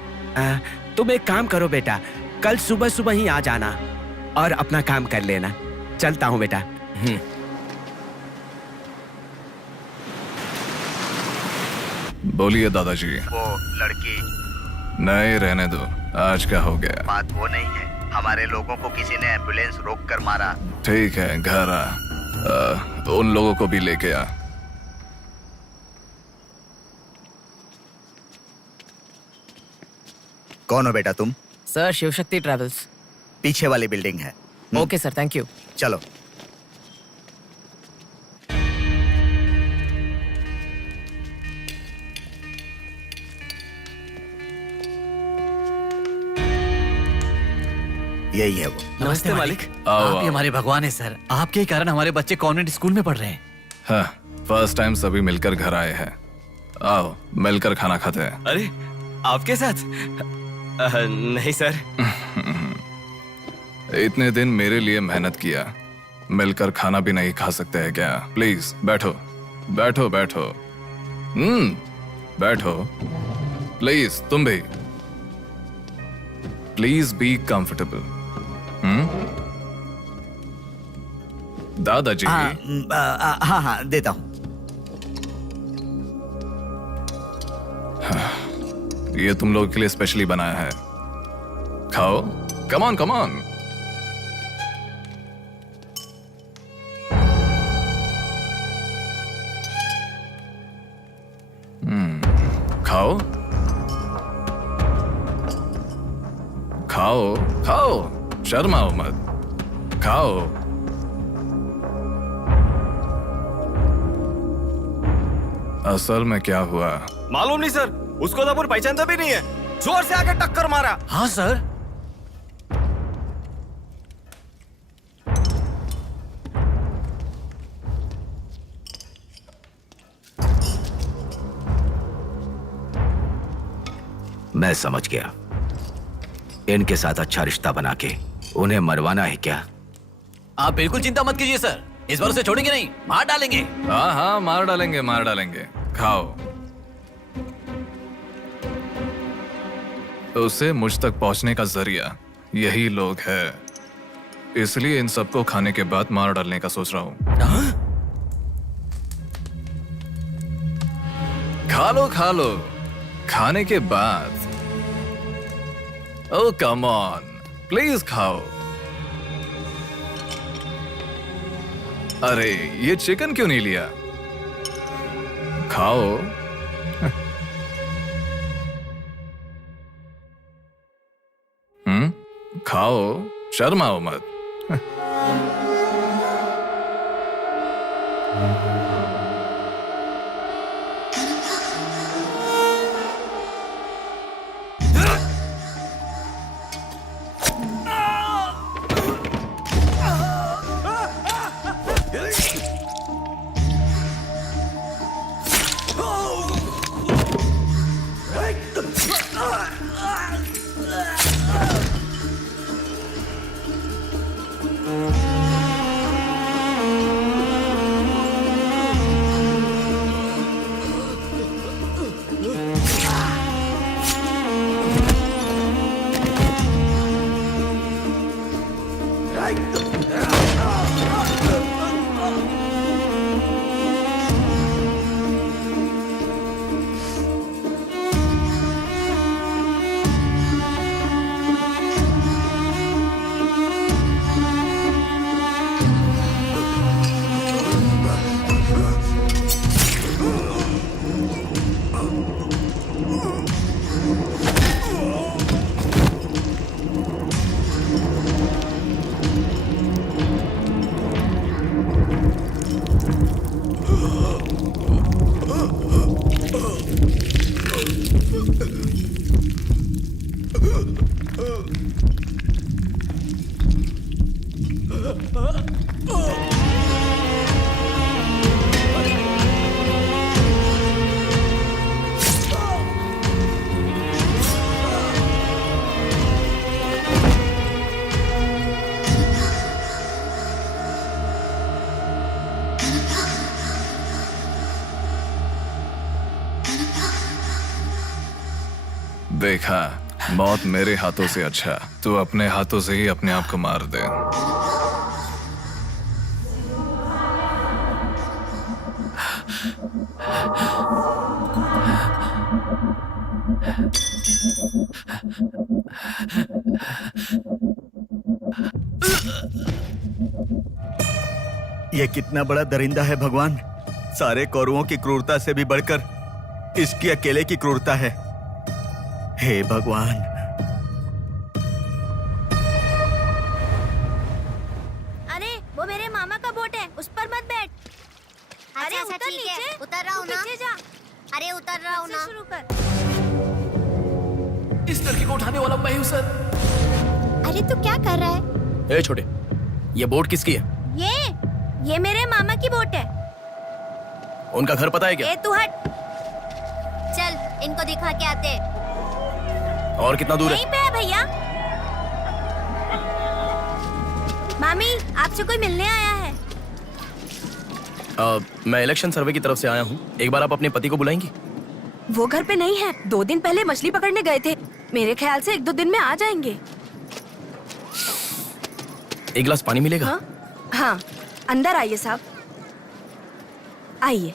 तुम एक काम करो बेटा, कल सुबह सुबह ही आ जाना और अपना काम कर लेना। चलता हूँ बेटा। बोलिए दादाजी। वो लड़की, नहीं रहने दो, आज क्या हो गया? बात वो नहीं है, हमारे लोगों को किसी ने एम्बुलेंस रोक कर मारा। ठीक है, घर आ, उन लोगों को भी लेके आ। कौन हो बेटा तुम? Sir Shivshakti travels. पीछे वाली बिल्डिंग है। Okay sir, thank you. चलो। यही है वो। नमस्ते मालिक। आओ, आप आओ। ही हमारे भगवान है सर, आपके ही कारण हमारे बच्चे कॉन्वेंट स्कूल में पढ़ रहे हैं। हाँ, फर्स्ट टाइम सभी मिलकर घर आए हैं। आओ मिलकर खाना खाते हैं। अरे आपके साथ? नहीं सर। इतने दिन मेरे लिए मेहनत किया, मिलकर खाना भी नहीं खा सकते हैं क्या? प्लीज बैठो बैठो बैठो। बैठो प्लीज, तुम भी प्लीज बी कंफर्टेबल। दादाजी। हाँ हाँ देता हूँ। ये तुम लोगों के लिए स्पेशली बनाया है, खाओ। Come on come on. खाओ खाओ खाओ, शर्माओ मत, खाओ। असल में क्या हुआ मालूम नहीं सर, उसको तो पहचानता भी नहीं है, जोर से आके टक्कर मारा। हाँ सर। मैं समझ गया, इनके साथ अच्छा रिश्ता बना के उन्हें मरवाना है क्या? आप बिल्कुल चिंता मत कीजिए सर, इस बार उसे छोड़ेंगे नहीं, मार डालेंगे। हाँ हाँ, मार डालेंगे मार डालेंगे। खाओ। उसे मुझ तक पहुंचने का जरिया यही लोग है, इसलिए इन सबको खाने के बाद मार डालने का सोच रहा हूं। खा लो खा लो, खाने के बाद। ओह कम ऑन, प्लीज खाओ। अरे ये चिकन क्यों नहीं लिया? खाओ। खाओ, शर्माओ मत। देखा, मौत मेरे हाथों से अच्छा तू अपने हाथों से ही अपने आप को मार दे। ये कितना बड़ा दरिंदा है भगवान। सारे कौरवों की क्रूरता से भी बढ़कर इसकी अकेले की क्रूरता है। हे भगवान। अरे वो मेरे मामा का बोट है, उस पर मत बैठ। अरे अच्छा, उतर ठीक है, नीचे, उतर रहा हूँ ना। पीछे जा। अरे उतर रहा हूँ से ना। शुरू कर। इस लड़की को उठाने वाला मैं हूँ सर। अरे तू क्या कर रहा है? ए छोटे, ये बोट किसकी है? ये मेरे मामा की बोट है। उनका घर पता है क्या? ए तू हट। चल इनको दिखा के आते। और कितना दूर है? यहीं पे है भैया। मामी आपसे कोई मिलने आया है। मैं इलेक्शन सर्वे की तरफ से आया हूँ। एक बार आप अपने पति को बुलाएंगी? वो घर पे नहीं है, 2 दिन पहले मछली पकड़ने गए थे। मेरे ख्याल से 1-2 दिन में आ जाएंगे। एक गिलास पानी मिलेगा? हाँ, अंदर आइए साहब, आइए।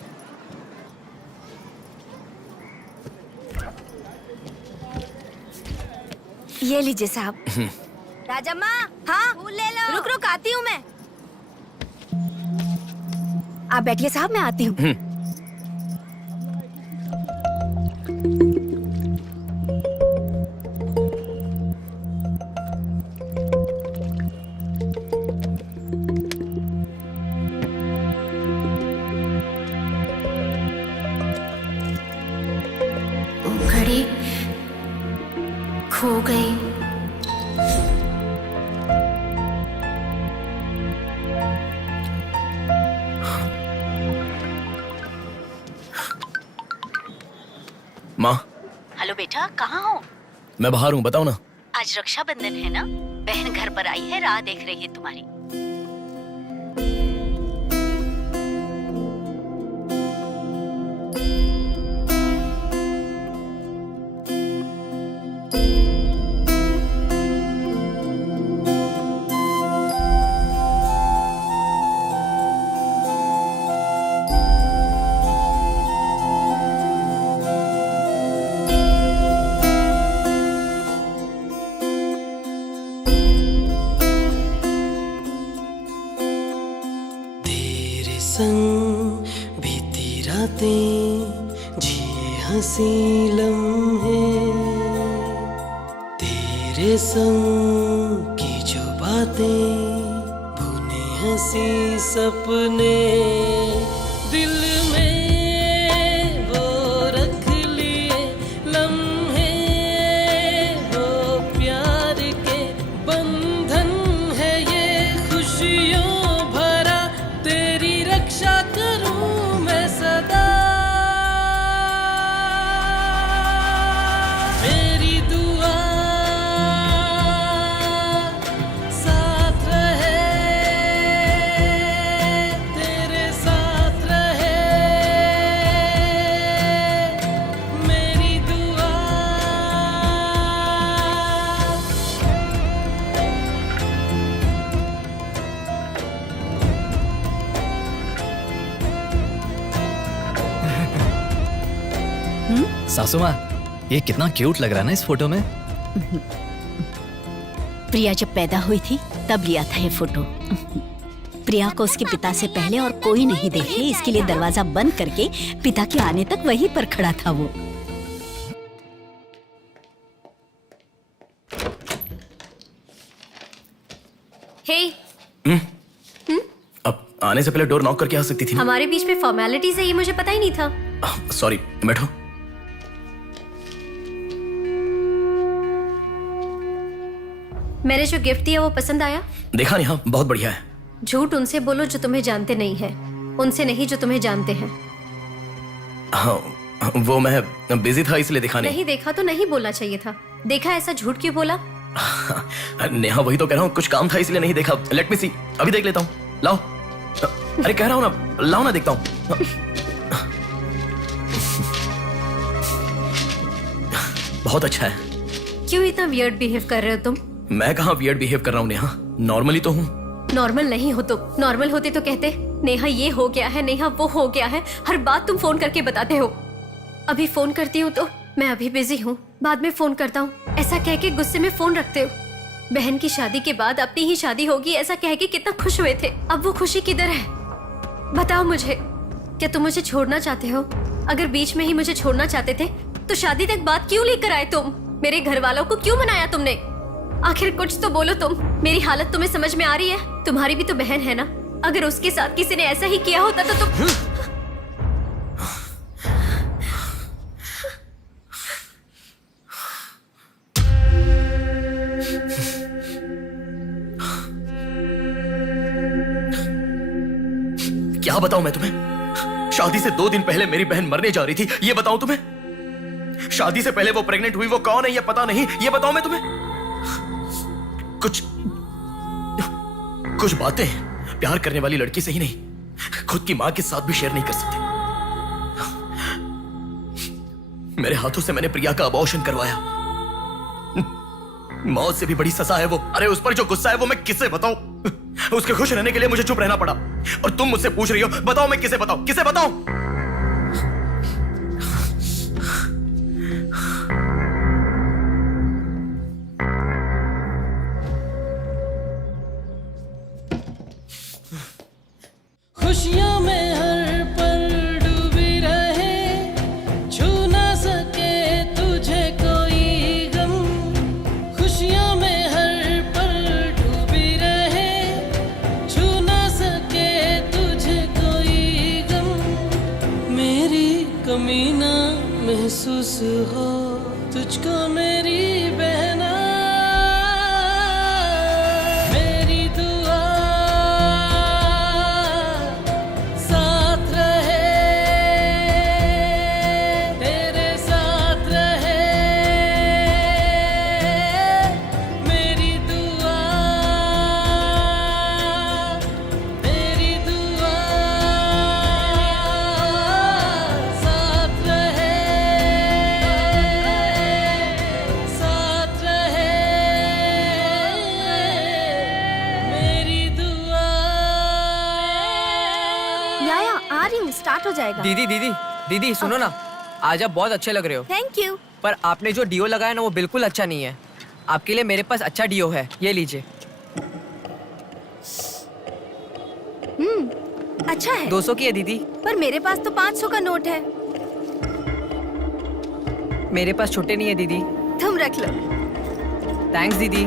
ये लीजिए साहब। राजम्मा, हाँ फूल ले लो। रुक रुक आती हूँ मैं। आप बैठिए साहब, मैं आती हूँ। घड़ी खो गई। माँ, हेलो बेटा, कहाँ हो? मैं बाहर हूँ, बताओ ना। आज रक्षाबंधन है ना, बहन घर पर आई है, राह देख रही है तुम्हारी। संग बीती रातें जिए हंसी लम्हे, तेरे संग की जो बातें बुने हंसी सपने, दिल में वो रख लिए लम्हे, वो प्यार के बंधन है ये खुशियों भरा, तेरी रक्षा करूं मैं सदा, मेरी दुआ साथ रहे, तेरे साथ रहे, मेरी दुआ। सासू माँ, ये कितना क्यूट लग रहा है ना इस फोटो में। प्रिया जब पैदा हुई थी तब लिया था ये फोटो। प्रिया को उसके पिता से पहले और कोई नहीं देखे, इसके लिए दरवाजा बंद करके पिता के आने तक वहीं पर खड़ा था वो। हे, अब आने से पहले डोर नॉक करके आ सकती थी ना? हमारे बीच में फॉर्मेलिटीज है, ये मुझे पता ही नहीं था। सॉरी, बैठो। मैंने जो गिफ्ट दिया वो पसंद आया? देखा नहीं? हाँ, बहुत बढ़िया है। झूठ उनसे बोलो जो तुम्हें जानते नहीं है, उनसे नहीं जो तुम्हें जानते हैं। हाँ, वो मैं बिजी था इसलिए देखा नहीं। नहीं देखा तो नहीं बोलना चाहिए था। देखा, ऐसा झूठ क्यों बोला? नेहा, वही तो कह रहा हूँ, कुछ काम था इसलिए नहीं देखा। लेट मी सी, अभी देख लेता हूँ। लाओ। अरे कह रहा हूँ ना, लाओ ना, देखता हूँ। बहुत अच्छा है। क्यों इतना वियर्ड बिहेव कर रहे हो तुम? मैं कहाँ वियर्ड बिहेव कर रहा हूँ नेहा, नॉर्मली तो हूँ। नॉर्मल नहीं हो तुम। नॉर्मल होते तो कहते नेहा ये हो गया है, नेहा वो हो गया है। हर बात तुम फोन करके बताते हो। अभी फोन करती हूँ तो मैं अभी बिजी हूँ, बाद में फोन करता हूँ, ऐसा कह के गुस्से में फोन रखते हो। बहन की शादी के बाद अपनी ही शादी होगी ऐसा कह के कितना खुश हुए थे, अब वो खुशी किधर है? बताओ मुझे, क्या तुम मुझे छोड़ना चाहते हो? अगर बीच में ही मुझे छोड़ना चाहते थे तो शादी तक बात क्यों लेकर आए तुम? मेरे घर वालों को क्यों मनाया तुमने? आखिर कुछ तो बोलो तुम। मेरी हालत तुम्हें समझ में आ रही है? तुम्हारी भी तो बहन है ना, अगर उसके साथ किसी ने ऐसा ही किया होता तो तुम। क्या बताऊं मैं तुम्हें? शादी से 2 दिन पहले मेरी बहन मरने जा रही थी, ये बताऊं तुम्हें? शादी से पहले वो प्रेग्नेंट हुई, वो कौन है ये पता नहीं, ये बताऊं मैं तुम्हें? कुछ बातें प्यार करने वाली लड़की से ही नहीं, खुद की मां के साथ भी शेयर नहीं कर सकते। मेरे हाथों से मैंने प्रिया का अबॉर्शन करवाया। मौत से भी बड़ी सजा है वो। अरे उस पर जो गुस्सा है वो मैं किसे बताऊं? उसके खुश रहने के लिए मुझे चुप रहना पड़ा, और तुम मुझसे पूछ रही हो बताओ मैं किसे बताऊं, किसे बताऊं? खुशियों में हर पल डूबी रहे, छू ना सके तुझे कोई गम। खुशियों में हर पल डूबी रहे, छू ना सके तुझे कोई गम। मेरी कमी ना महसूस हो तुझको मेरी बहना, मेरी दुआ साथ रहे, तेरे साथ रहे। मेरी दुआ, मेरी दुआ साथ रहे, साथ रहे। मेरी दुआ। याया आ रही हूँ, स्टार्ट हो जाएगा। दीदी दीदी दीदी सुनो ना, आज आप बहुत अच्छे लग रहे हो। Thank you. पर आपने जो डिओ लगाया ना वो बिल्कुल अच्छा नहीं है। आपके लिए मेरे पास अच्छा डिओ है, ये लीजिए। अच्छा है। 200 की है दीदी। पर मेरे पास तो 500 का नोट है। मेरे पास छोटे नहीं है दीदी। तुम रख लो। थैंक्स दीदी।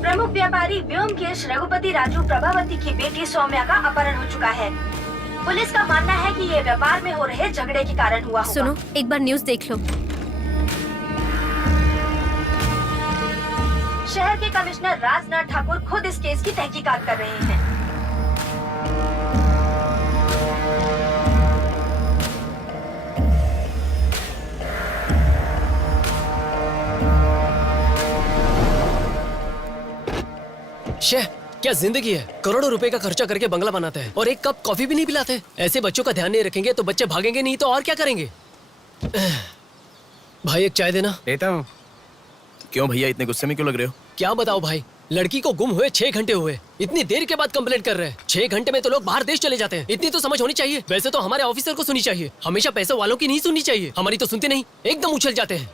प्रमुख व्यापारी व्योमकेश रघुपति राजू प्रभावती की बेटी सौम्या का अपहरण हो चुका है। पुलिस का मानना है कि ये व्यापार में हो रहे झगड़े के कारण हुआ होगा। सुनो, एक बार न्यूज़ देख लो। शहर के कमिश्नर राजनाथ ठाकुर खुद इस केस की तहकीकात कर रहे हैं। शे, क्या जिंदगी है। करोड़ों रुपए का खर्चा करके बंगला बनाते हैं और एक कप कॉफी भी नहीं पिलाते। ऐसे बच्चों का ध्यान नहीं रखेंगे तो बच्चे भागेंगे नहीं तो और क्या करेंगे। भाई एक चाय देना। देता हूँ। क्यों भैया इतने गुस्से में क्यों लग रहे हो? क्या बताओ भाई, लड़की को गुम हुए 6 घंटे हुए, इतनी देर के बाद कंप्लेंट कर रहे हैं। 6 घंटे में तो लोग बाहर देश चले जाते हैं, इतनी तो समझ होनी चाहिए। वैसे तो हमारे ऑफिसर को सुनी चाहिए, हमेशा पैसे वालों की नहीं सुननी चाहिए। हमारी तो सुनते नहीं, एकदम उछल जाते हैं।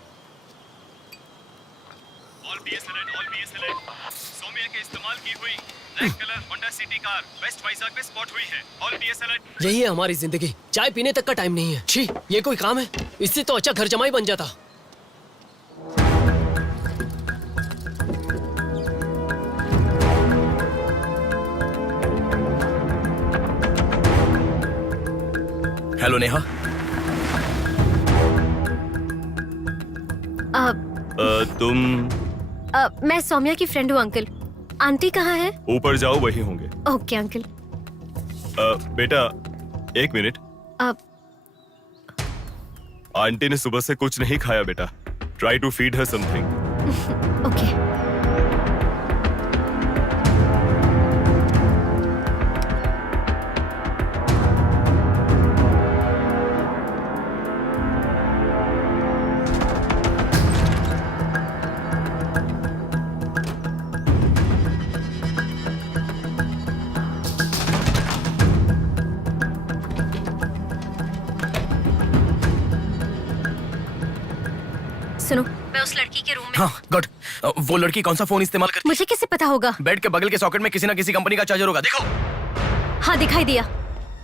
सौम्या के इस्तेमाल की हुई black colour Honda City car west Vizag में स्पॉट हुई है। All BS alert. यही है हमारी जिंदगी, चाय पीने तक का टाइम नहीं है। छी, ये कोई काम है? इससे तो अच्छा घर जमाई बन जाता। हेलो नेहा। तुम मैं सौम्या की फ्रेंड हूँ अंकल। आंटी कहाँ है? ऊपर जाओ, वही होंगे। Okay uncle. बेटा 1 मिनट। आंटी ने सुबह से कुछ नहीं खाया बेटा. Try to feed her something. Okay. सुनो, मैं उस लड़की के रूम में। हाँ गुड। वो लड़की कौन सा फोन इस्तेमाल करती मुझे कैसे पता होगा? बेड के बगल के सॉकेट में किसी ना किसी कंपनी का चार्जर होगा, देखो। हाँ दिखाई दिया।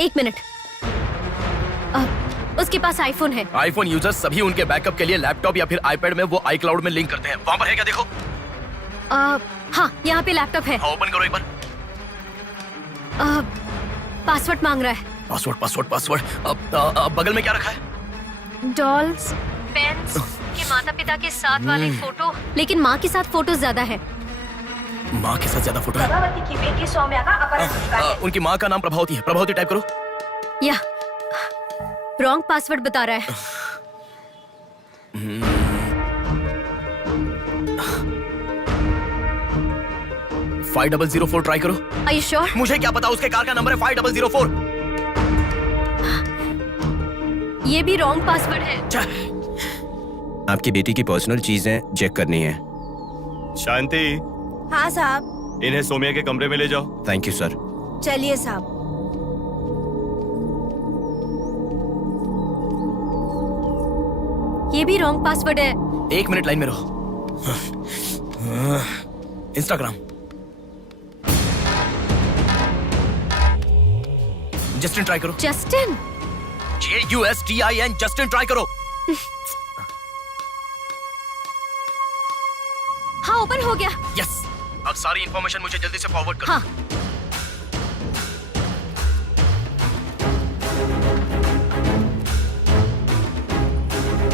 1 मिनट। उसके पास आईफोन है। आईफोन यूजर्स सभी उनके बैकअप के लिए लैपटॉप या फिर आईपैड में वो iCloud में लिंक करते हैं। वहां पर है क्या, देखो। हाँ यहाँ पे लैपटॉप है। हाँ, ओपन करो एक बार। पासवर्ड मांग रहा है। पासवर्ड। अब बगल में क्या रखा है? डॉल्स, पेन्स के माता पिता के साथ वाले फोटो, लेकिन माँ के साथ फोटो ज्यादा है। माँ के साथ ज्यादा फोटो है। प्रभावती की बेटी सौम्या का अपहरण हो चुका है। उनकी माँ का नाम प्रभावती है। प्रभावती टाइप करो। या रॉन्ग पासवर्ड बता रहा है। 5004 ट्राई करो। Are you sure? मुझे क्या पता, उसके कार का नंबर है 5004। ये भी रॉन्ग पासवर्ड है। आपकी बेटी की पर्सनल चीजें चेक करनी है। शांति, हाँ साहब। इन्हें सोमिया के कमरे में ले जाओ। Thank you sir. चलिए साहब। ये भी रॉन्ग पासवर्ड है। 1 मिनट लाइन में रहो। इंस्टाग्राम। जस्टिन ट्राई करो। जस्टिन? JUSTIN, जस्टिन ट्राई करो। हाँ ओपन हो गया। यस। अब सारी इंफॉर्मेशन मुझे जल्दी से फॉरवर्ड करो। हाँ।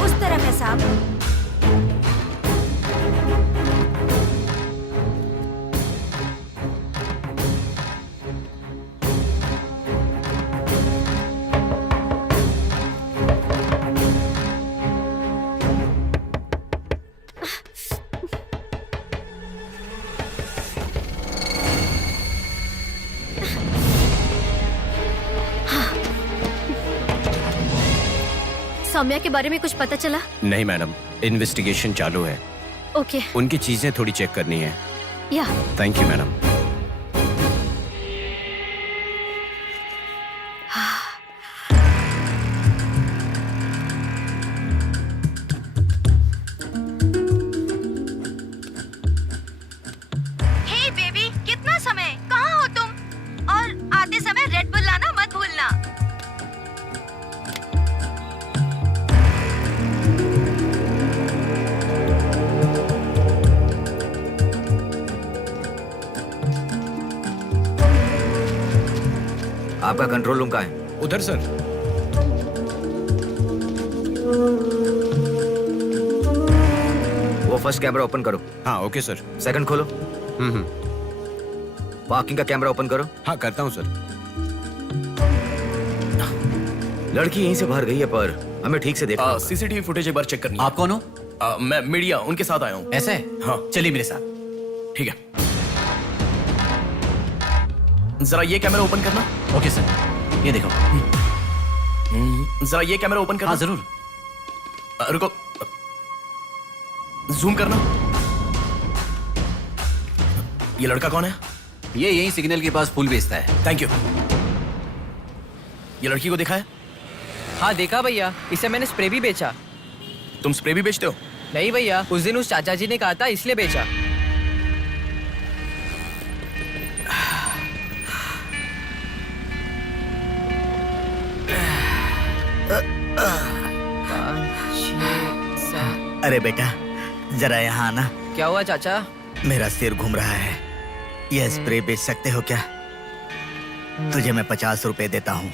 उस तरफ है साहब। सौम्या के बारे में कुछ पता चला? नहीं मैडम, इन्वेस्टिगेशन चालू है। ओके। उनकी चीजें थोड़ी चेक करनी है। या thank you madam. Hey baby, कितना समय? कहाँ हो तुम? और आते समय रेड बुल लाना मत भूलना। आपका कंट्रोल रूम कहाँ है? उधर सर। वो फर्स्ट कैमरा ओपन करो। हाँ ओके सर। सेकंड खोलो। पार्किंग का कैमरा ओपन करो। हाँ करता हूँ सर। लड़की यहीं से बाहर गई है, पर हमें ठीक से देखना होगा। सीसीटीवी फुटेज एक बार चेक करनी है। आप कौन हो? मैं मीडिया, उनके साथ आया हूँ। ऐसा है? हाँ चलिए मेरे साथ। ठीक है। जरा ये कैमरा ओपन करना। ओके सर, ये देखो। जरा ये कैमरा ओपन करना। हाँ जरूर। रुको, जूम करना। ये लड़का कौन है? ये यही सिग्नल के पास फूल बेचता है। Thank you. ये लड़की को देखा है? हाँ देखा भैया, इसे मैंने स्प्रे भी बेचा। तुम स्प्रे भी बेचते हो? नहीं भैया, उस दिन उस चाचा जी ने कहा था इसलिए बेचा। अरे बेटा, जरा यहाँ आना। क्या हुआ चाचा? मेरा सिर घूम रहा है। यह स्प्रे बेच सकते हो क्या? तुझे मैं 50 रुपए देता हूँ।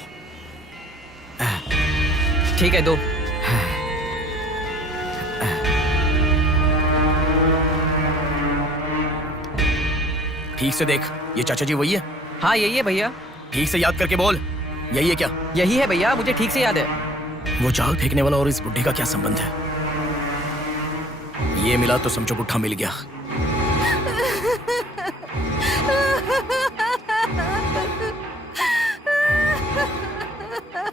ठीक है, दो। ठीक से देख, ये चाचा जी वही है? हाँ यही है भैया। ठीक से याद करके बोल, यही है क्या? यही है भैया, मुझे ठीक से याद है। वो जाल फेंकने वाला और इस बुढ़े का क्या संबंध है? ये मिला तो समझो बुढ़ा मिल गया।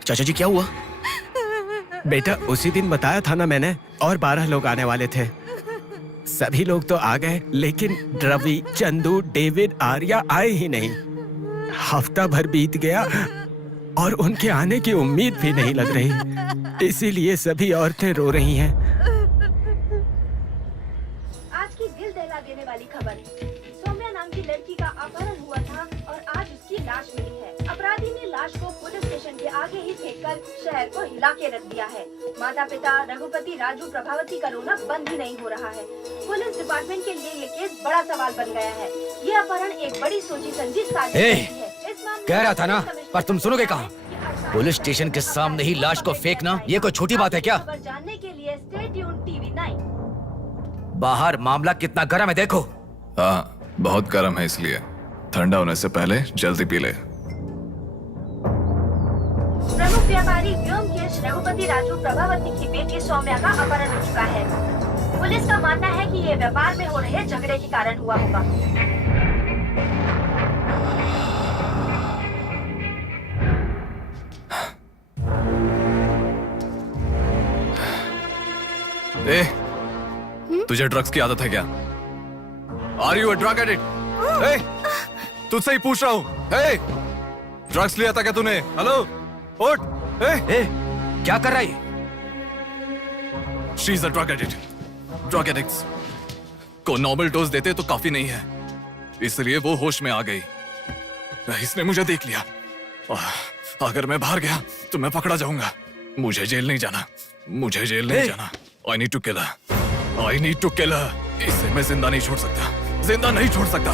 चाचा जी क्या हुआ? बेटा उसी दिन बताया था ना मैंने, और 12 लोग आने वाले थे। सभी लोग तो आ गए, लेकिन रवि, चंदू, डेविड, आर्या आए ही नहीं। हफ्ता भर बीत गया और उनके आने की उम्मीद भी नहीं लग रही। इसीलिए सभी औरतें रो रही हैं। आज की दिल दहला देने वाली खबर, सौम्या नाम की लड़की का अपहरण हुआ था और आज उसकी लाश मिली है। अपराधी ने लाश को पुलिस स्टेशन के आगे ही फेंककर शहर को हिला के रख दिया है। माता पिता रघुपति, राजू, प्रभावती का रोना बंद ही नहीं हो रहा है। पुलिस डिपार्टमेंट के लिए ये केस बड़ा सवाल बन गया है। ये अपहरण एक बड़ी सोची समझी साजिश है। इस मामले कह रहा था ना, में पर तुम सुनोगे कहाँ? पुलिस स्टेशन के सामने ही लाश को फेंकना ये कोई छोटी बात है क्या? खबर जानने के लिए स्टे ट्यून्ड टीवी 9। बाहर मामला कितना गर्म है देखो। हाँ, बहुत गर्म है, इसलिए ठंडा होने से पहले जल्दी पी ले। प्रमुख व्यापारी व्योमकेश रघुपति राजू प्रभावती की बेटी सौम्या का अपहरण हो चुका है। पुलिस का मानना है कि ये व्यापार में हो रहे झगड़े के कारण हुआ होगा। ए, तुझे ड्रग्स की आदत है क्या? Are you a drug addict? तुझसे ही पूछ रहा हूँ। ड्रग्स लिया था क्या तूने? हेलो, उठ। क्या कर रहा है? She is a drug addict. Drug addicts को नॉर्मल डोज देते तो काफी नहीं है, इसलिए वो होश में आ गई। इसने मुझे देख लिया। अगर मैं बाहर गया तो मैं पकड़ा जाऊंगा। मुझे जेल नहीं जाना, मुझे जेल नहीं जाना। I need to kill her. I need to kill her. इसे मैं जिंदा नहीं छोड़ सकता, जिंदा नहीं छोड़ सकता।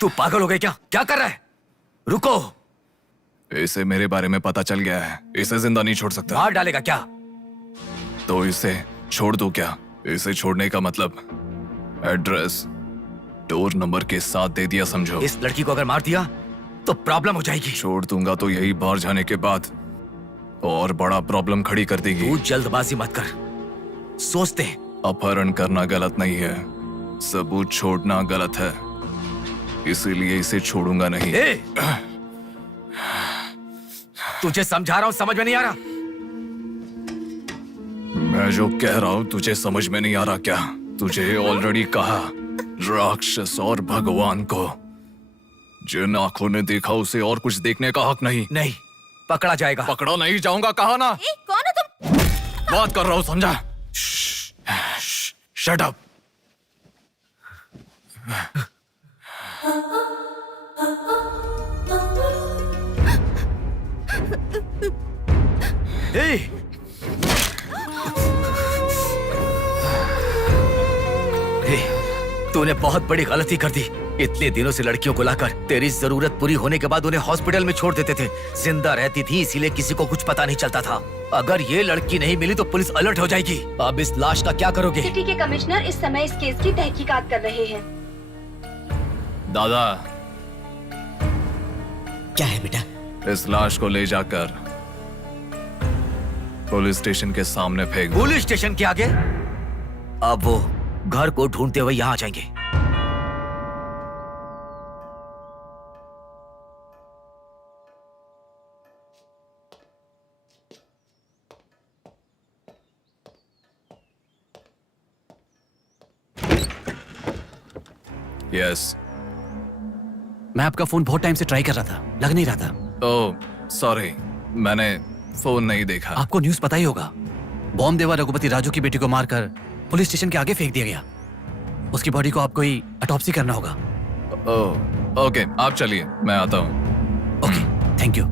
तू पागल हो गया क्या? क्या कर रहा है? रुको। इसे मेरे बारे में पता चल गया है, इसे जिंदा नहीं छोड़ सकता। मार डालेगा क्या? तो इसे छोड़ दो क्या? इसे छोड़ने का मतलब एड्रेस डोर नंबर के साथ दे दिया समझो। इस लड़की को अगर मार दिया तो प्रॉब्लम हो जाएगी। छोड़ दूंगा तो यही बाहर जाने के बाद और बड़ा प्रॉब्लम खड़ी कर देगी। तू जल्दबाजी मत कर, सोचते हैं। अपहरण करना गलत नहीं है, सबूत छोड़ना गलत है, इसीलिए इसे छोड़ूंगा नहीं। तुझे समझा रहा हूं, समझ में नहीं आ रहा? मैं जो कह रहा हूं तुझे समझ में नहीं आ रहा क्या? तुझे ऑलरेडी कहा, राक्षस और भगवान को जिन आंखों ने देखा उसे और कुछ देखने का हक नहीं। नहीं, पकड़ा जाएगा। पकड़ा नहीं जाऊंगा, कहा ना। कौन हो तुम? बात कर रहा हूं, समझा? Shut up. तूने बहुत बड़ी गलती कर दी। इतने दिनों से लड़कियों को लाकर तेरी जरूरत पूरी होने के बाद उन्हें हॉस्पिटल में छोड़ देते थे। जिंदा रहती थी इसीलिए किसी को कुछ पता नहीं चलता था। अगर ये लड़की नहीं मिली तो पुलिस अलर्ट हो जाएगी। अब इस लाश का क्या करोगे? सिटी के कमिश्नर इस समय इस केस की तहकीकात कर रहे हैं। दादा, क्या है बेटा? इस लाश को ले जाकर पुलिस स्टेशन के सामने फेंक दो। पुलिस स्टेशन के आगे? अब वो घर को ढूंढते हुए यहाँ आ जाएंगे। यस। मैं आपका फोन बहुत टाइम से ट्राई कर रहा था, लग नहीं रहा था। ओह, सॉरी, मैंने फोन नहीं देखा। आपको न्यूज़ पता ही होगा, बॉम्ब देवा रघुपति राजू की बेटी को मारकर पुलिस स्टेशन के आगे फेंक दिया गया। उसकी बॉडी को आपको ही ऑटोप्सी करना होगा। ओह, ओके, आप चलिए, मैं आता हूँ। Okay, thank you.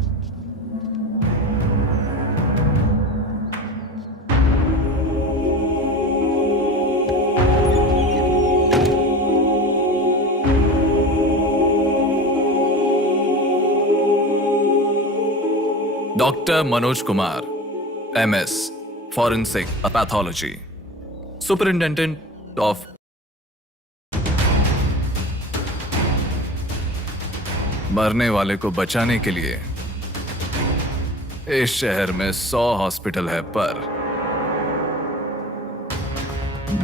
Doctor Manoj Kumar, MS, Forensic Pathology, Superintendent of मरने वाले को बचाने के लिए इस शहर में 100 हॉस्पिटल है, पर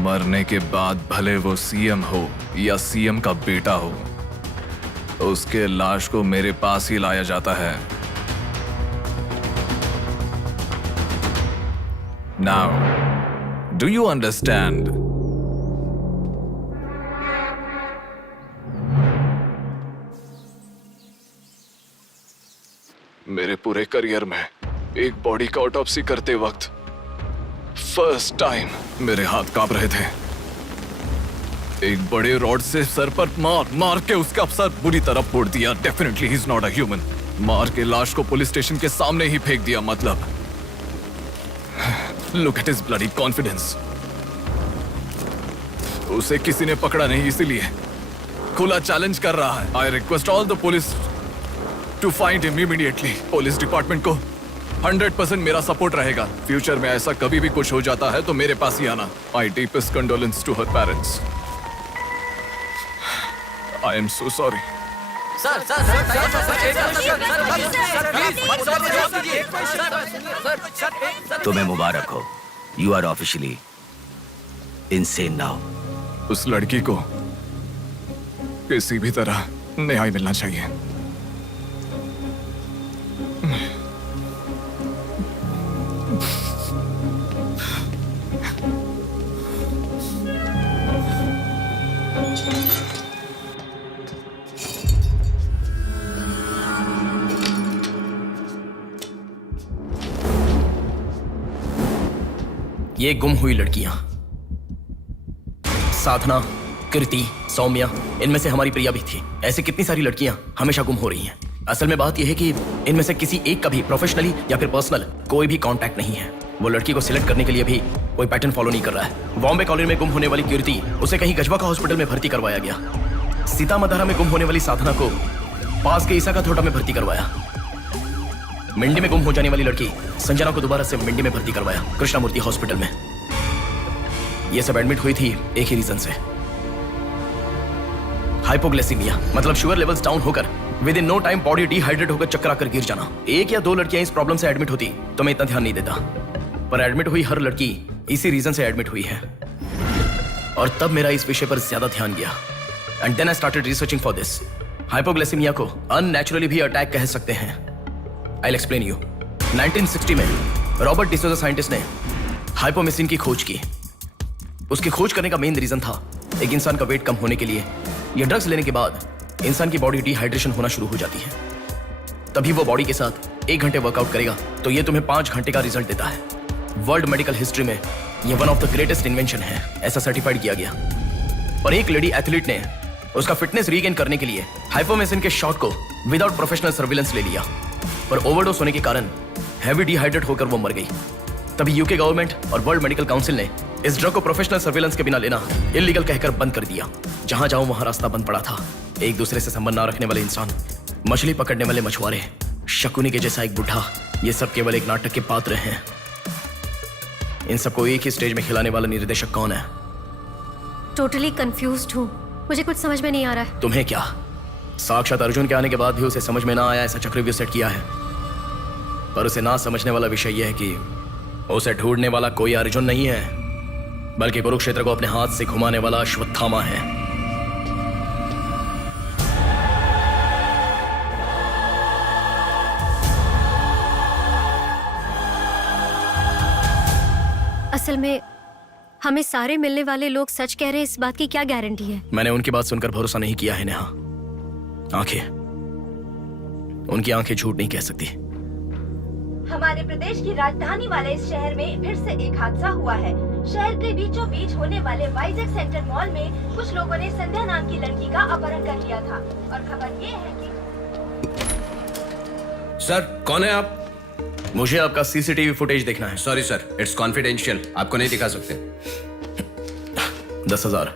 मरने के बाद भले वो सीएम हो या सीएम का बेटा हो, उसके लाश को मेरे पास ही लाया जाता है। Now, do you understand? मेरे पूरे करियर में एक बॉडी का ऑटोप्सी करते वक्त फर्स्ट टाइम मेरे हाथ कांप रहे थे। एक बड़े रॉड से सर पर मार के उसका सर बुरी तरह फोड़ दिया। Definitely he is not a human. मार के लाश को पुलिस स्टेशन के सामने ही फेंक दिया। मतलब look at his bloody confidence. उसे किसी ने पकड़ा नहीं, इसीलिए खुला चैलेंज कर रहा है। I request all the police to find him immediately. Police department को 100% मेरा सपोर्ट रहेगा। फ्यूचर में ऐसा कभी भी कुछ हो जाता है तो मेरे पास ही आना। My deepest condolence to her parents. I am so sorry. तुम्हें मुबारक हो, you are officially insane now. उस लड़की को किसी भी तरह न्याय मिलना चाहिए। ये गुम हुई लड़कियां साधना, कृति, सौम्या, इनमें से हमारी प्रिया भी थी। ऐसे कितनी सारी लड़कियां हमेशा गुम हो रही हैं। असल में बात यह है कि इनमें से किसी एक का भी प्रोफेशनली या फिर पर्सनल कोई भी कांटेक्ट नहीं है। वो लड़की को सिलेक्ट करने के लिए भी कोई पैटर्न फॉलो नहीं कर रहा है। बॉम्बे कॉलोनी में गुम होने वाली कीर्ति, उसे कहीं गजवा का हॉस्पिटल में भर्ती करवाया गया। सीतामढ़ी में गुम होने वाली साधना को पास के ईसा का थोटा में भर्ती करवाया। मिंडी में गुम हो जाने वाली लड़की संजना को दोबारा से मिंडी में भर्ती करवाया, कृष्णामूर्ति हॉस्पिटल में। ये सब एडमिट हुई थी एक ही रीजन से, हाइपोग्लाइसीमिया, मतलब शुगर लेवल्स डाउन होकर within no time body dehydrate होकर चक्कर आकर गिर जाना। एक या दो लड़कियां इस प्रॉब्लम से एडमिट होती तो मैं इतना ध्यान नहीं देता, पर एडमिट हुई हर लड़की इसी रीजन से एडमिट हुई है। और तब मेरा इस विषय पर ज्यादा ध्यान गया and then I started researching for this. Hypoglycaemia को अननेचुरली भी अटैक कह सकते हैं। I will explain you. 1960 में रॉबर्ट डिसोजा साइंटिस्ट ने हाइपोमेसिन की खोज की। उसकी खोज करने का मेन रीजन था एक इंसान का वेट कम होने के लिए ये ड्रग्स लेने के बाद इंसान की बॉडी डिहाइड्रेशन होना शुरू हो जाती है। तभी वो बॉडी के साथ 1 घंटे वर्कआउट करेगा तो ये तुम्हें 5 घंटे का रिजल्ट देता है। वर्ल्ड मेडिकल हिस्ट्री में ये one of the greatest invention है, ऐसा सर्टिफाइड किया गया। और एक लेडी एथलीट ने उसका फिटनेस रीगेन करने के लिए हाइपोमेसिन के शॉट को विदाउट प्रोफेशनल सर्विलेंस ले लिया, पर ओवरडोज होने के कारण हैवी डिहाइड्रेट होकर वो मर गई। तभी यूके गवर्नमेंट और वर्ल्ड मेडिकल काउंसिल ने इस ड्रग को प्रोफेशनल सर्विलेंस के बिना लेना इलीगल कहकर बंद कर दिया। जहां जाऊं वहां रास्ता बंद पड़ा था। एक दूसरे से संबंध ना रखने वाले इंसान, मछली पकड़ने वाले मछुआरे, शकुनी के जैसा एक बुढ़ा, ये सब केवल एक नाटक के पात्र हैं। इन सबको एक ही स्टेज में खिलाने वाला निर्देशक कौन है? टोटली कंफ्यूज्ड हूँ, मुझे कुछ समझ में नहीं आ रहा है। तुम्हें क्या? साक्षात अर्जुन के आने के बाद भी उसे समझ में ना आया ऐसा चक्रव्यूह सेट किया है। पर उसे ना समझने वाला विषय यह है कि उसे ढूंढने वाला कोई अर्जुन नहीं है, बल्कि कुरुक्षेत्र को अपने हाथ से घुमाने वाला अश्वत्थामा है। असल में हमें सारे मिलने वाले लोग सच कह रहे हैं, इस बात की क्या गारंटी है? मैंने उनकी बात सुनकर भरोसा नहीं किया है नेहा। उनकी आंखें झूठ नहीं कह सकती। हमारे प्रदेश की राजधानी वाले इस शहर में फिर से एक हादसा हुआ है। शहर के बीचों बीच होने वाले वाइजैक सेंटर मॉल में कुछ लोगों ने संध्या नाम की लड़की का अपहरण कर लिया था और खबर ये है कि सर, कौन है आप? मुझे आपका सीसीटीवी फुटेज देखना है। सॉरी सर, इट्स कॉन्फिडेंशियल, आपको नहीं दिखा सकते। 10,000।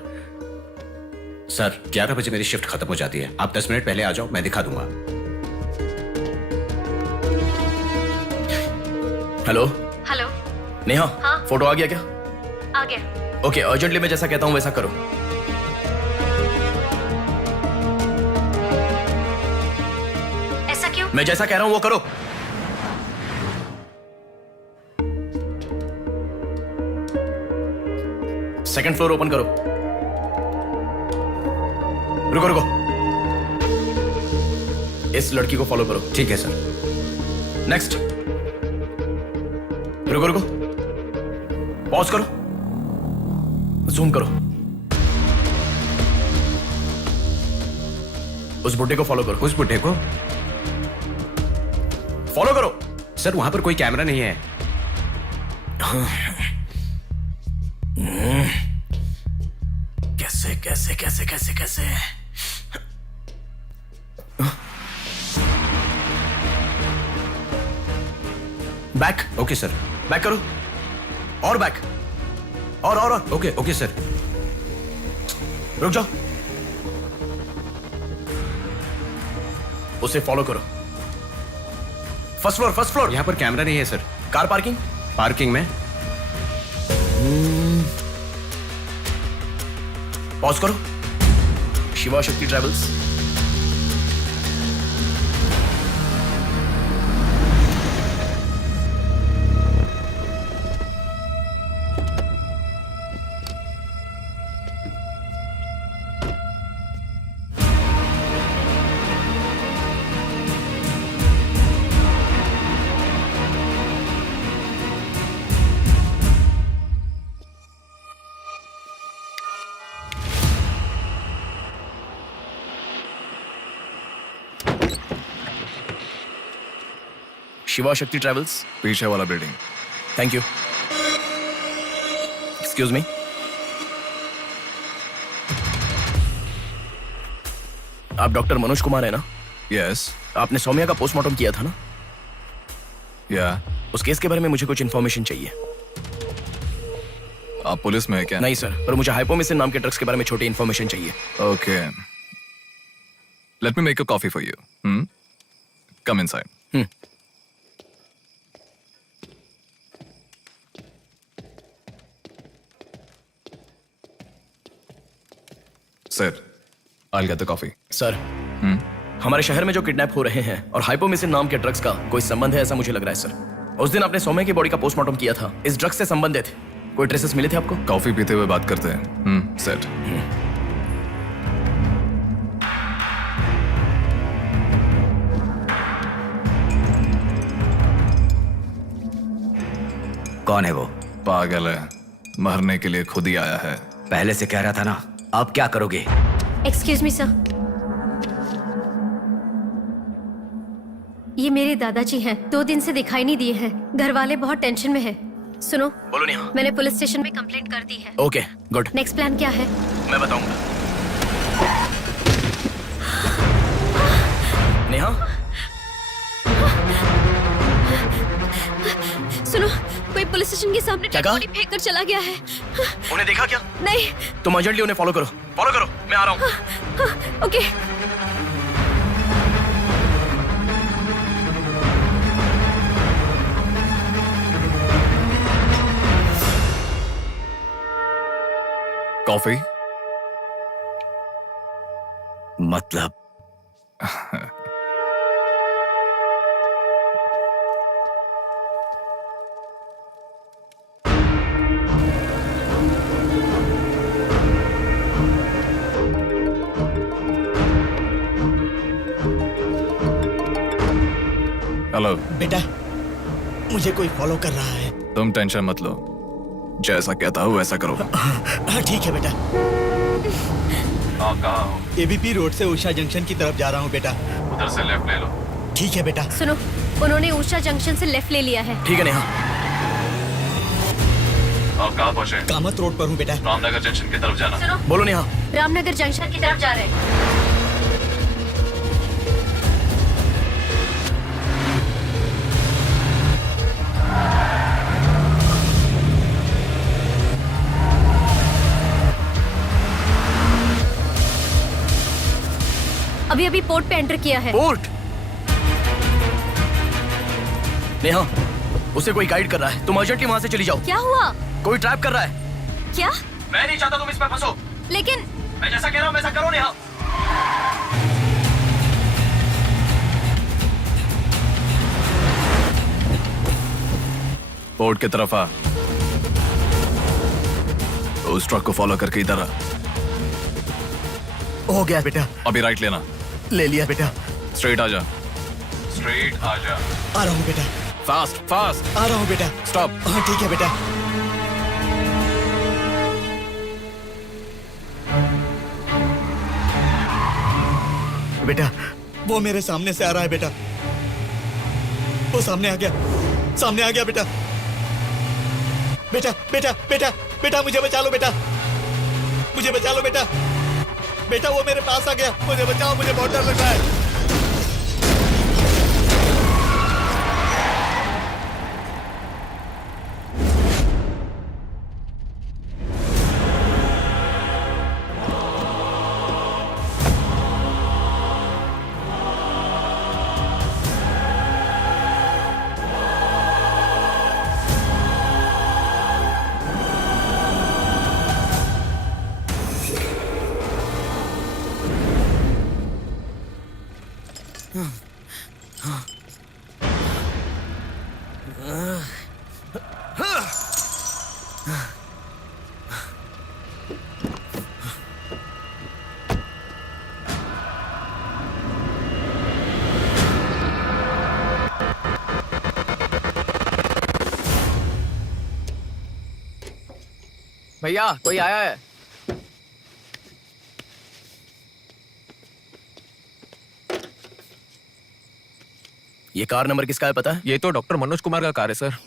सर, 11 बजे मेरी शिफ्ट खत्म हो जाती है, आप 10 मिनट पहले आ जाओ, मैं दिखा दूंगा। हेलो हेलो नेहा, हाँ? फोटो आ गया क्या? आ गया। ओके, अर्जेंटली मैं जैसा कहता हूँ वैसा करो। मैं जैसा कह रहा हूं वो करो। सेकंड फ्लोर ओपन करो। रुको रुको, इस लड़की को फॉलो करो। ठीक है सर। नेक्स्ट। रुको रुको, पॉज करो, जूम करो। उस बुड्ढे को फॉलो करो। उस बुड्ढे को फॉलो करो। सर वहां पर कोई कैमरा नहीं है। कैसे कैसे कैसे कैसे कैसे? बैक। Okay sir. बैक करो, और बैक, और ओके ओके सर। रुक जाओ, उसे फॉलो करो। First floor, first floor. यहाँ पर कैमरा नहीं है सर। Car parking. पार्किंग में। पॉज करो। शिवा शक्ति ट्रैवल्स। शिवा शक्ति ट्रैवल्स। पीछे वाला building. Thank you. Excuse me. आप डॉक्टर मनोज कुमार है ना? यस। आपने सौम्या का पोस्टमार्टम किया था ना? या। उस केस के बारे में मुझे कुछ इन्फॉर्मेशन चाहिए। आप पुलिस में है क्या? नहीं सर, पर मुझे हाइपोमिसिन नाम के ड्रग्स के बारे में छोटी इन्फॉर्मेशन चाहिए। Okay, let me make a coffee for you. Come inside. Sir, I'll get the coffee. Sir, हमारे शहर में जो किडनैप हो रहे हैं और हाइपोमिसिन नाम के ड्रग्स का कोई संबंध है ऐसा मुझे लग रहा है सर। उस दिन आपने सौम्या की बॉडी का पोस्टमार्टम किया था, इस ड्रग्स से संबंधित कोई ट्रेसेस मिले थे आपको? कॉफी पीते हुए बात करते हैं। सेट। कौन है वो? पागल है, मरने के लिए खुद ही आया है। पहले से कह रहा था ना। अब क्या करोगे? एक्सक्यूज मी सर, ये मेरे दादाजी हैं। 2 दिन से दिखाई नहीं दिए हैं। घर वाले बहुत टेंशन में हैं। सुनो। बोलो नेहा। मैंने पुलिस स्टेशन में कंप्लेंट कर दी है। Okay, good. नेक्स्ट प्लान क्या है? मैं बताऊंगा। नेहा, सुनो, कोई पुलिस स्टेशन के सामने डेड बॉडी फेंक कर चला गया है। उन्हें देखा क्या? नहीं। तुम अर्जेंटली उन्हें फॉलो करो। फॉलो करो, मैं आ रहा हूँ। ओके। कॉफी? मतलब हेलो बेटा, मुझे कोई फॉलो कर रहा है। तुम टेंशन मत लो, जैसा कहता हूँ वैसा करो। हाँ ठीक है बेटा। आप कहाँ हो? एबीपी रोड से उषा जंक्शन की तरफ जा रहा हूँ बेटा। उधर से लेफ्ट ले लो। ठीक है बेटा। सुनो, उन्होंने उषा जंक्शन से लेफ्ट ले लिया है। ठीक है नेहा। आप कहाँ पहुँचे? कामत रोड पर हूँ बेटा। रामनगर जंक्शन की तरफ जाना। सुनो, बोलो नेहा। रामनगर जंक्शन की तरफ जा रहे हैं। अभी अभी पोर्ट पे एंटर किया है। पोर्ट? नेहा, उसे कोई गाइड कर रहा है। तुम अर्जेंटली वहां से चली जाओ। क्या हुआ? कोई ट्रैप कर रहा है। क्या? मैं नहीं चाहता तुम इस पर फंसो। लेकिन मैं जैसा कह रहा हूं वैसा करो नेहा। पोर्ट की तरफ आ। उस ट्रक को फॉलो करके इधर आ। हो गया बेटा। अभी राइट लेना। ले लिया बेटा। स्ट्रेट आ जा। स्ट्रेट आ जा। आ रहा हूँ बेटा। Fast fast. आ रहा हूँ बेटा। स्टॉप। हाँ ठीक है बेटा। बेटा वो मेरे सामने से आ रहा है बेटा। वो सामने आ गया, सामने आ गया बेटा। बेटा बेटा बेटा बेटा मुझे बचा लो बेटा, मुझे बचा लो बेटा। बेटा वो मेरे पास आ गया, मुझे बचाओ, मुझे बहुत डर लग रहा है। भैया कोई आया है। ये कार नंबर किसका है पता है? ये तो डॉक्टर मनोज कुमार का कार है sir.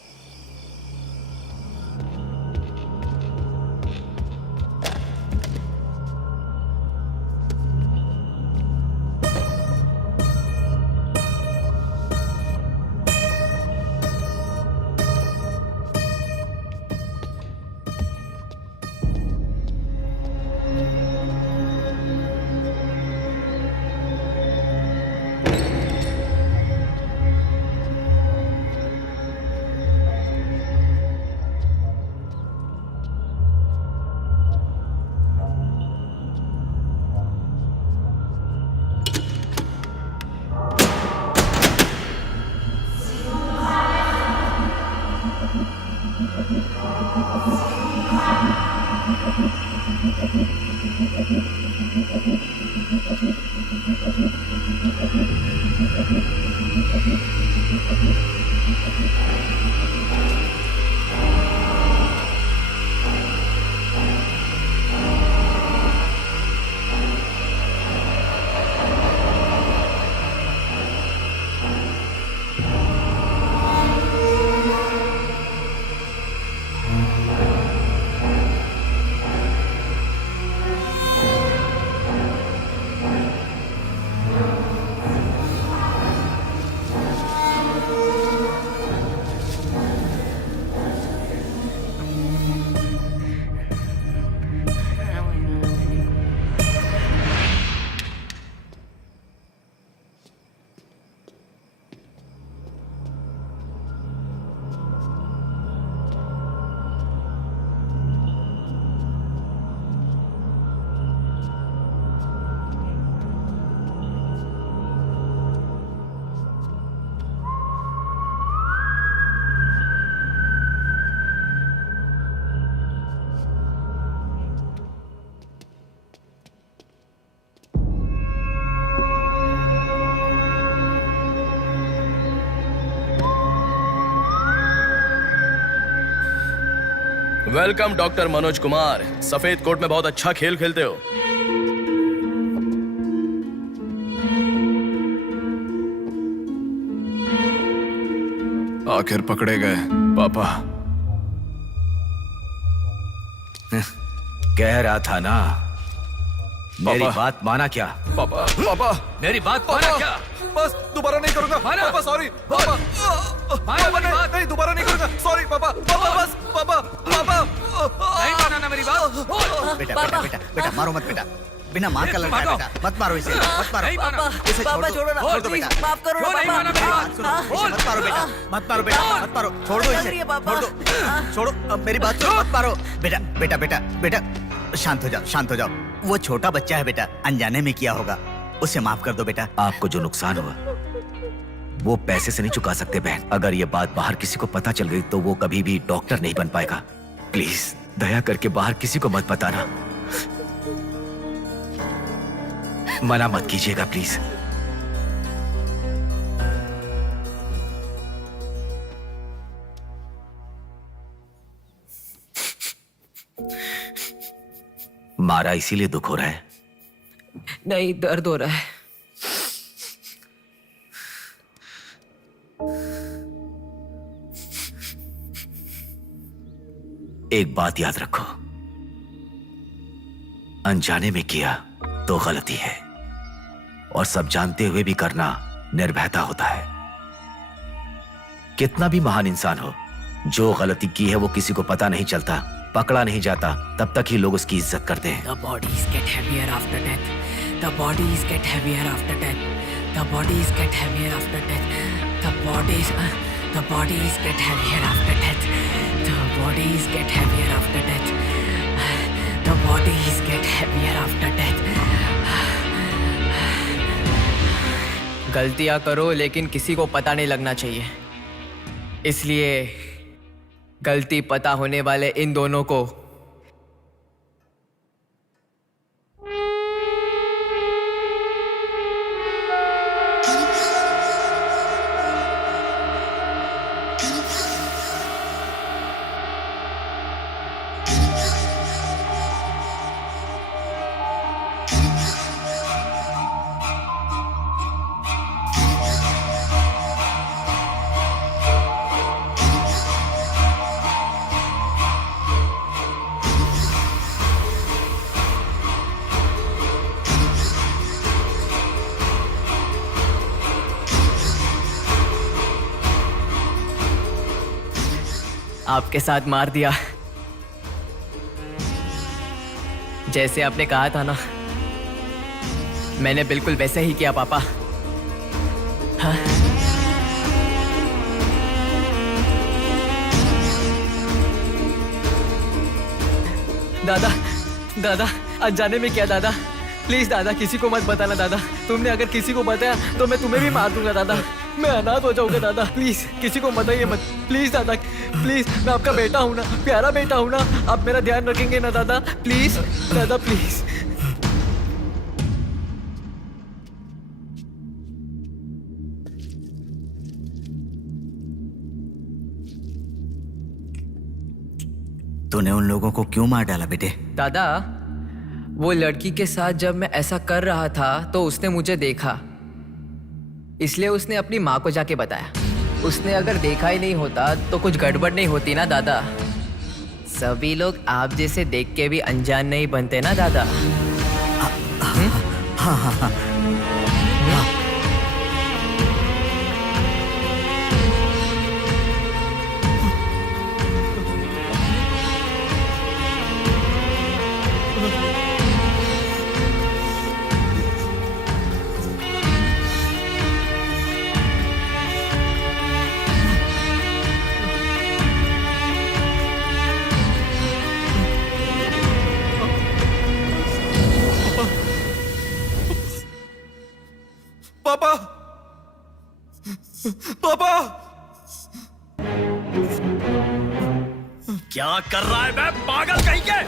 Welcome doctor Manoj Kumar. सफेद कोट में बहुत अच्छा खेल खेलते हो। आखिर पकड़े गए पापा। कह रहा था ना, मेरी पापा। बात माना क्या? पापा पापा मेरी बात माना क्या? बस दोबारा नहीं करूंगा पापा। सॉरी पापा। पापा नहीं दोबारा नहीं करूंगा। सॉरी पापा। पापा बस पापा। पापा नहीं माना ना मेरी बात? बेटा बेटा बेटा बेटा मारो मत बेटा, बिना माँ का लड़का है बेटा, मत मारो इसे, मत मारो। नहीं माना। इसे छोड़ दो, छोड़ो ना, छोड़ दो प्लीज, बेटा। माफ करो ना क्यों नहीं पापा। माना मेरी बात? सुनो, इसे मत मारो बेटा, मत मारो बेटा, मत मारो, छोड़ दो लग इसे, रही है पापा। छोड़ दो, छोड़ो, अब मेरी बात सुनो, मत मारो। बेटा बेटा बेटा बेटा शांत हो जाओ, शांत हो जाओ। वो छोटा बच्चा है बेटा, अनजाने में किया होगा, उसे माफ कर दो बेटा। आपको जो नुकसान हुआ वो पैसे से नहीं चुका सकते बहन। अगर ये बात बाहर किसी को पता चल गई तो वो कभी भी डॉक्टर नहीं बन पाएगा। प्लीज दया करके बाहर किसी को मत बताना। मना मत कीजिएगा प्लीज। मारा इसीलिए दुख हो रहा है? नहीं, दर्द हो रहा है। एक बात याद रखो, अनजाने में किया तो गलती है, और सब जानते हुए भी करना निर्भयता होता है। कितना भी महान इंसान हो, जो गलती की है वो किसी को पता नहीं चलता, पकड़ा नहीं जाता, तब तक ही लोग उसकी इज्जत करते हैं। The bodies get heavier after death. The bodies get heavier after death. The bodies get heavier after death. The bodies get heavier after death. The bodies get heavier after death. The bodies get heavier after death. गलतियां करो लेकिन किसी को पता नहीं लगना चाहिए। इसलिए गलती पता होने वाले इन दोनों को आपके साथ मार दिया। जैसे आपने कहा था ना, मैंने बिल्कुल वैसे ही किया पापा। हाँ? दादा, दादा, अनजाने में किया दादा। प्लीज दादा, किसी को मत बताना दादा। तुमने अगर किसी को बताया तो मैं तुम्हें भी मार दूंगा दादा। मैं अनाथ हो जाऊंगा दादा। प्लीज किसी को बताइए मत। प्लीज दादा, प्लीज, मैं आपका बेटा हूं ना, प्यारा बेटा हूं ना। आप मेरा ध्यान रखेंगे ना दादा? प्लीज दादा, प्लीज। तूने उन लोगों को क्यों मार डाला बेटे? दादा, वो लड़की के साथ जब मैं ऐसा कर रहा था तो उसने मुझे देखा, इसलिए उसने अपनी माँ को जाके बताया। उसने अगर देखा ही नहीं होता तो कुछ गड़बड़ नहीं होती ना दादा। सभी लोग आप जैसे देख के भी अनजान नहीं बनते ना दादा। हाँ हाँ हाँ। पापा, पापा, क्या कर रहा है मैं पागल कहीं के?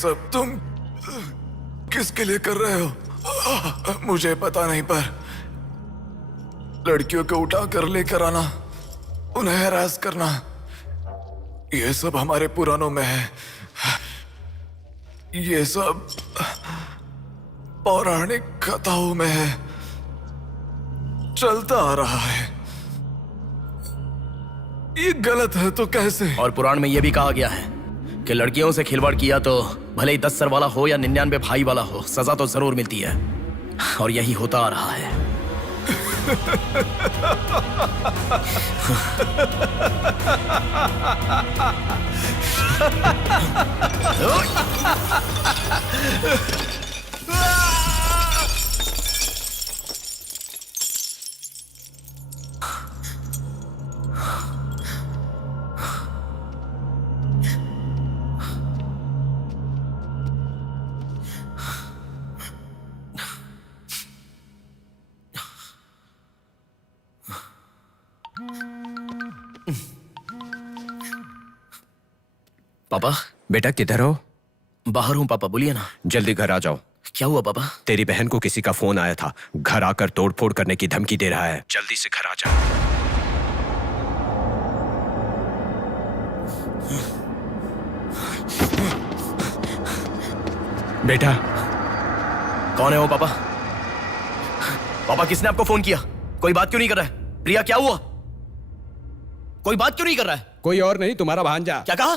सब तुम किसके लिए कर रहे हो? मुझे पता नहीं, पर लड़कियों को उठा कर लेकर आना, उन्हें हैरास करना, ये सब हमारे पुराणों में है। ये सब पौराणिक कथाओं में है, चलता आ रहा है। ये गलत है तो कैसे? और पुराण में यह भी कहा गया है कि लड़कियों से खिलवाड़ किया तो भले ही 10 सर वाला हो या 99 भाई वाला हो, सजा तो जरूर मिलती है। और यही होता आ रहा है। पापा। बेटा किधर हो? बाहर हूं पापा, बोलिए ना। जल्दी घर आ जाओ। क्या हुआ पापा? तेरी बहन को किसी का फोन आया था, घर आकर तोड़फोड़ करने की धमकी दे रहा है। जल्दी से घर आ जा। बेटा। कौन है वो पापा? पापा किसने आपको फोन किया? कोई बात क्यों नहीं कर रहा है? प्रिया क्या हुआ? कोई बात क्यों नहीं कर रहा है? कोई और नहीं, तुम्हारा भांजा। क्या कहा?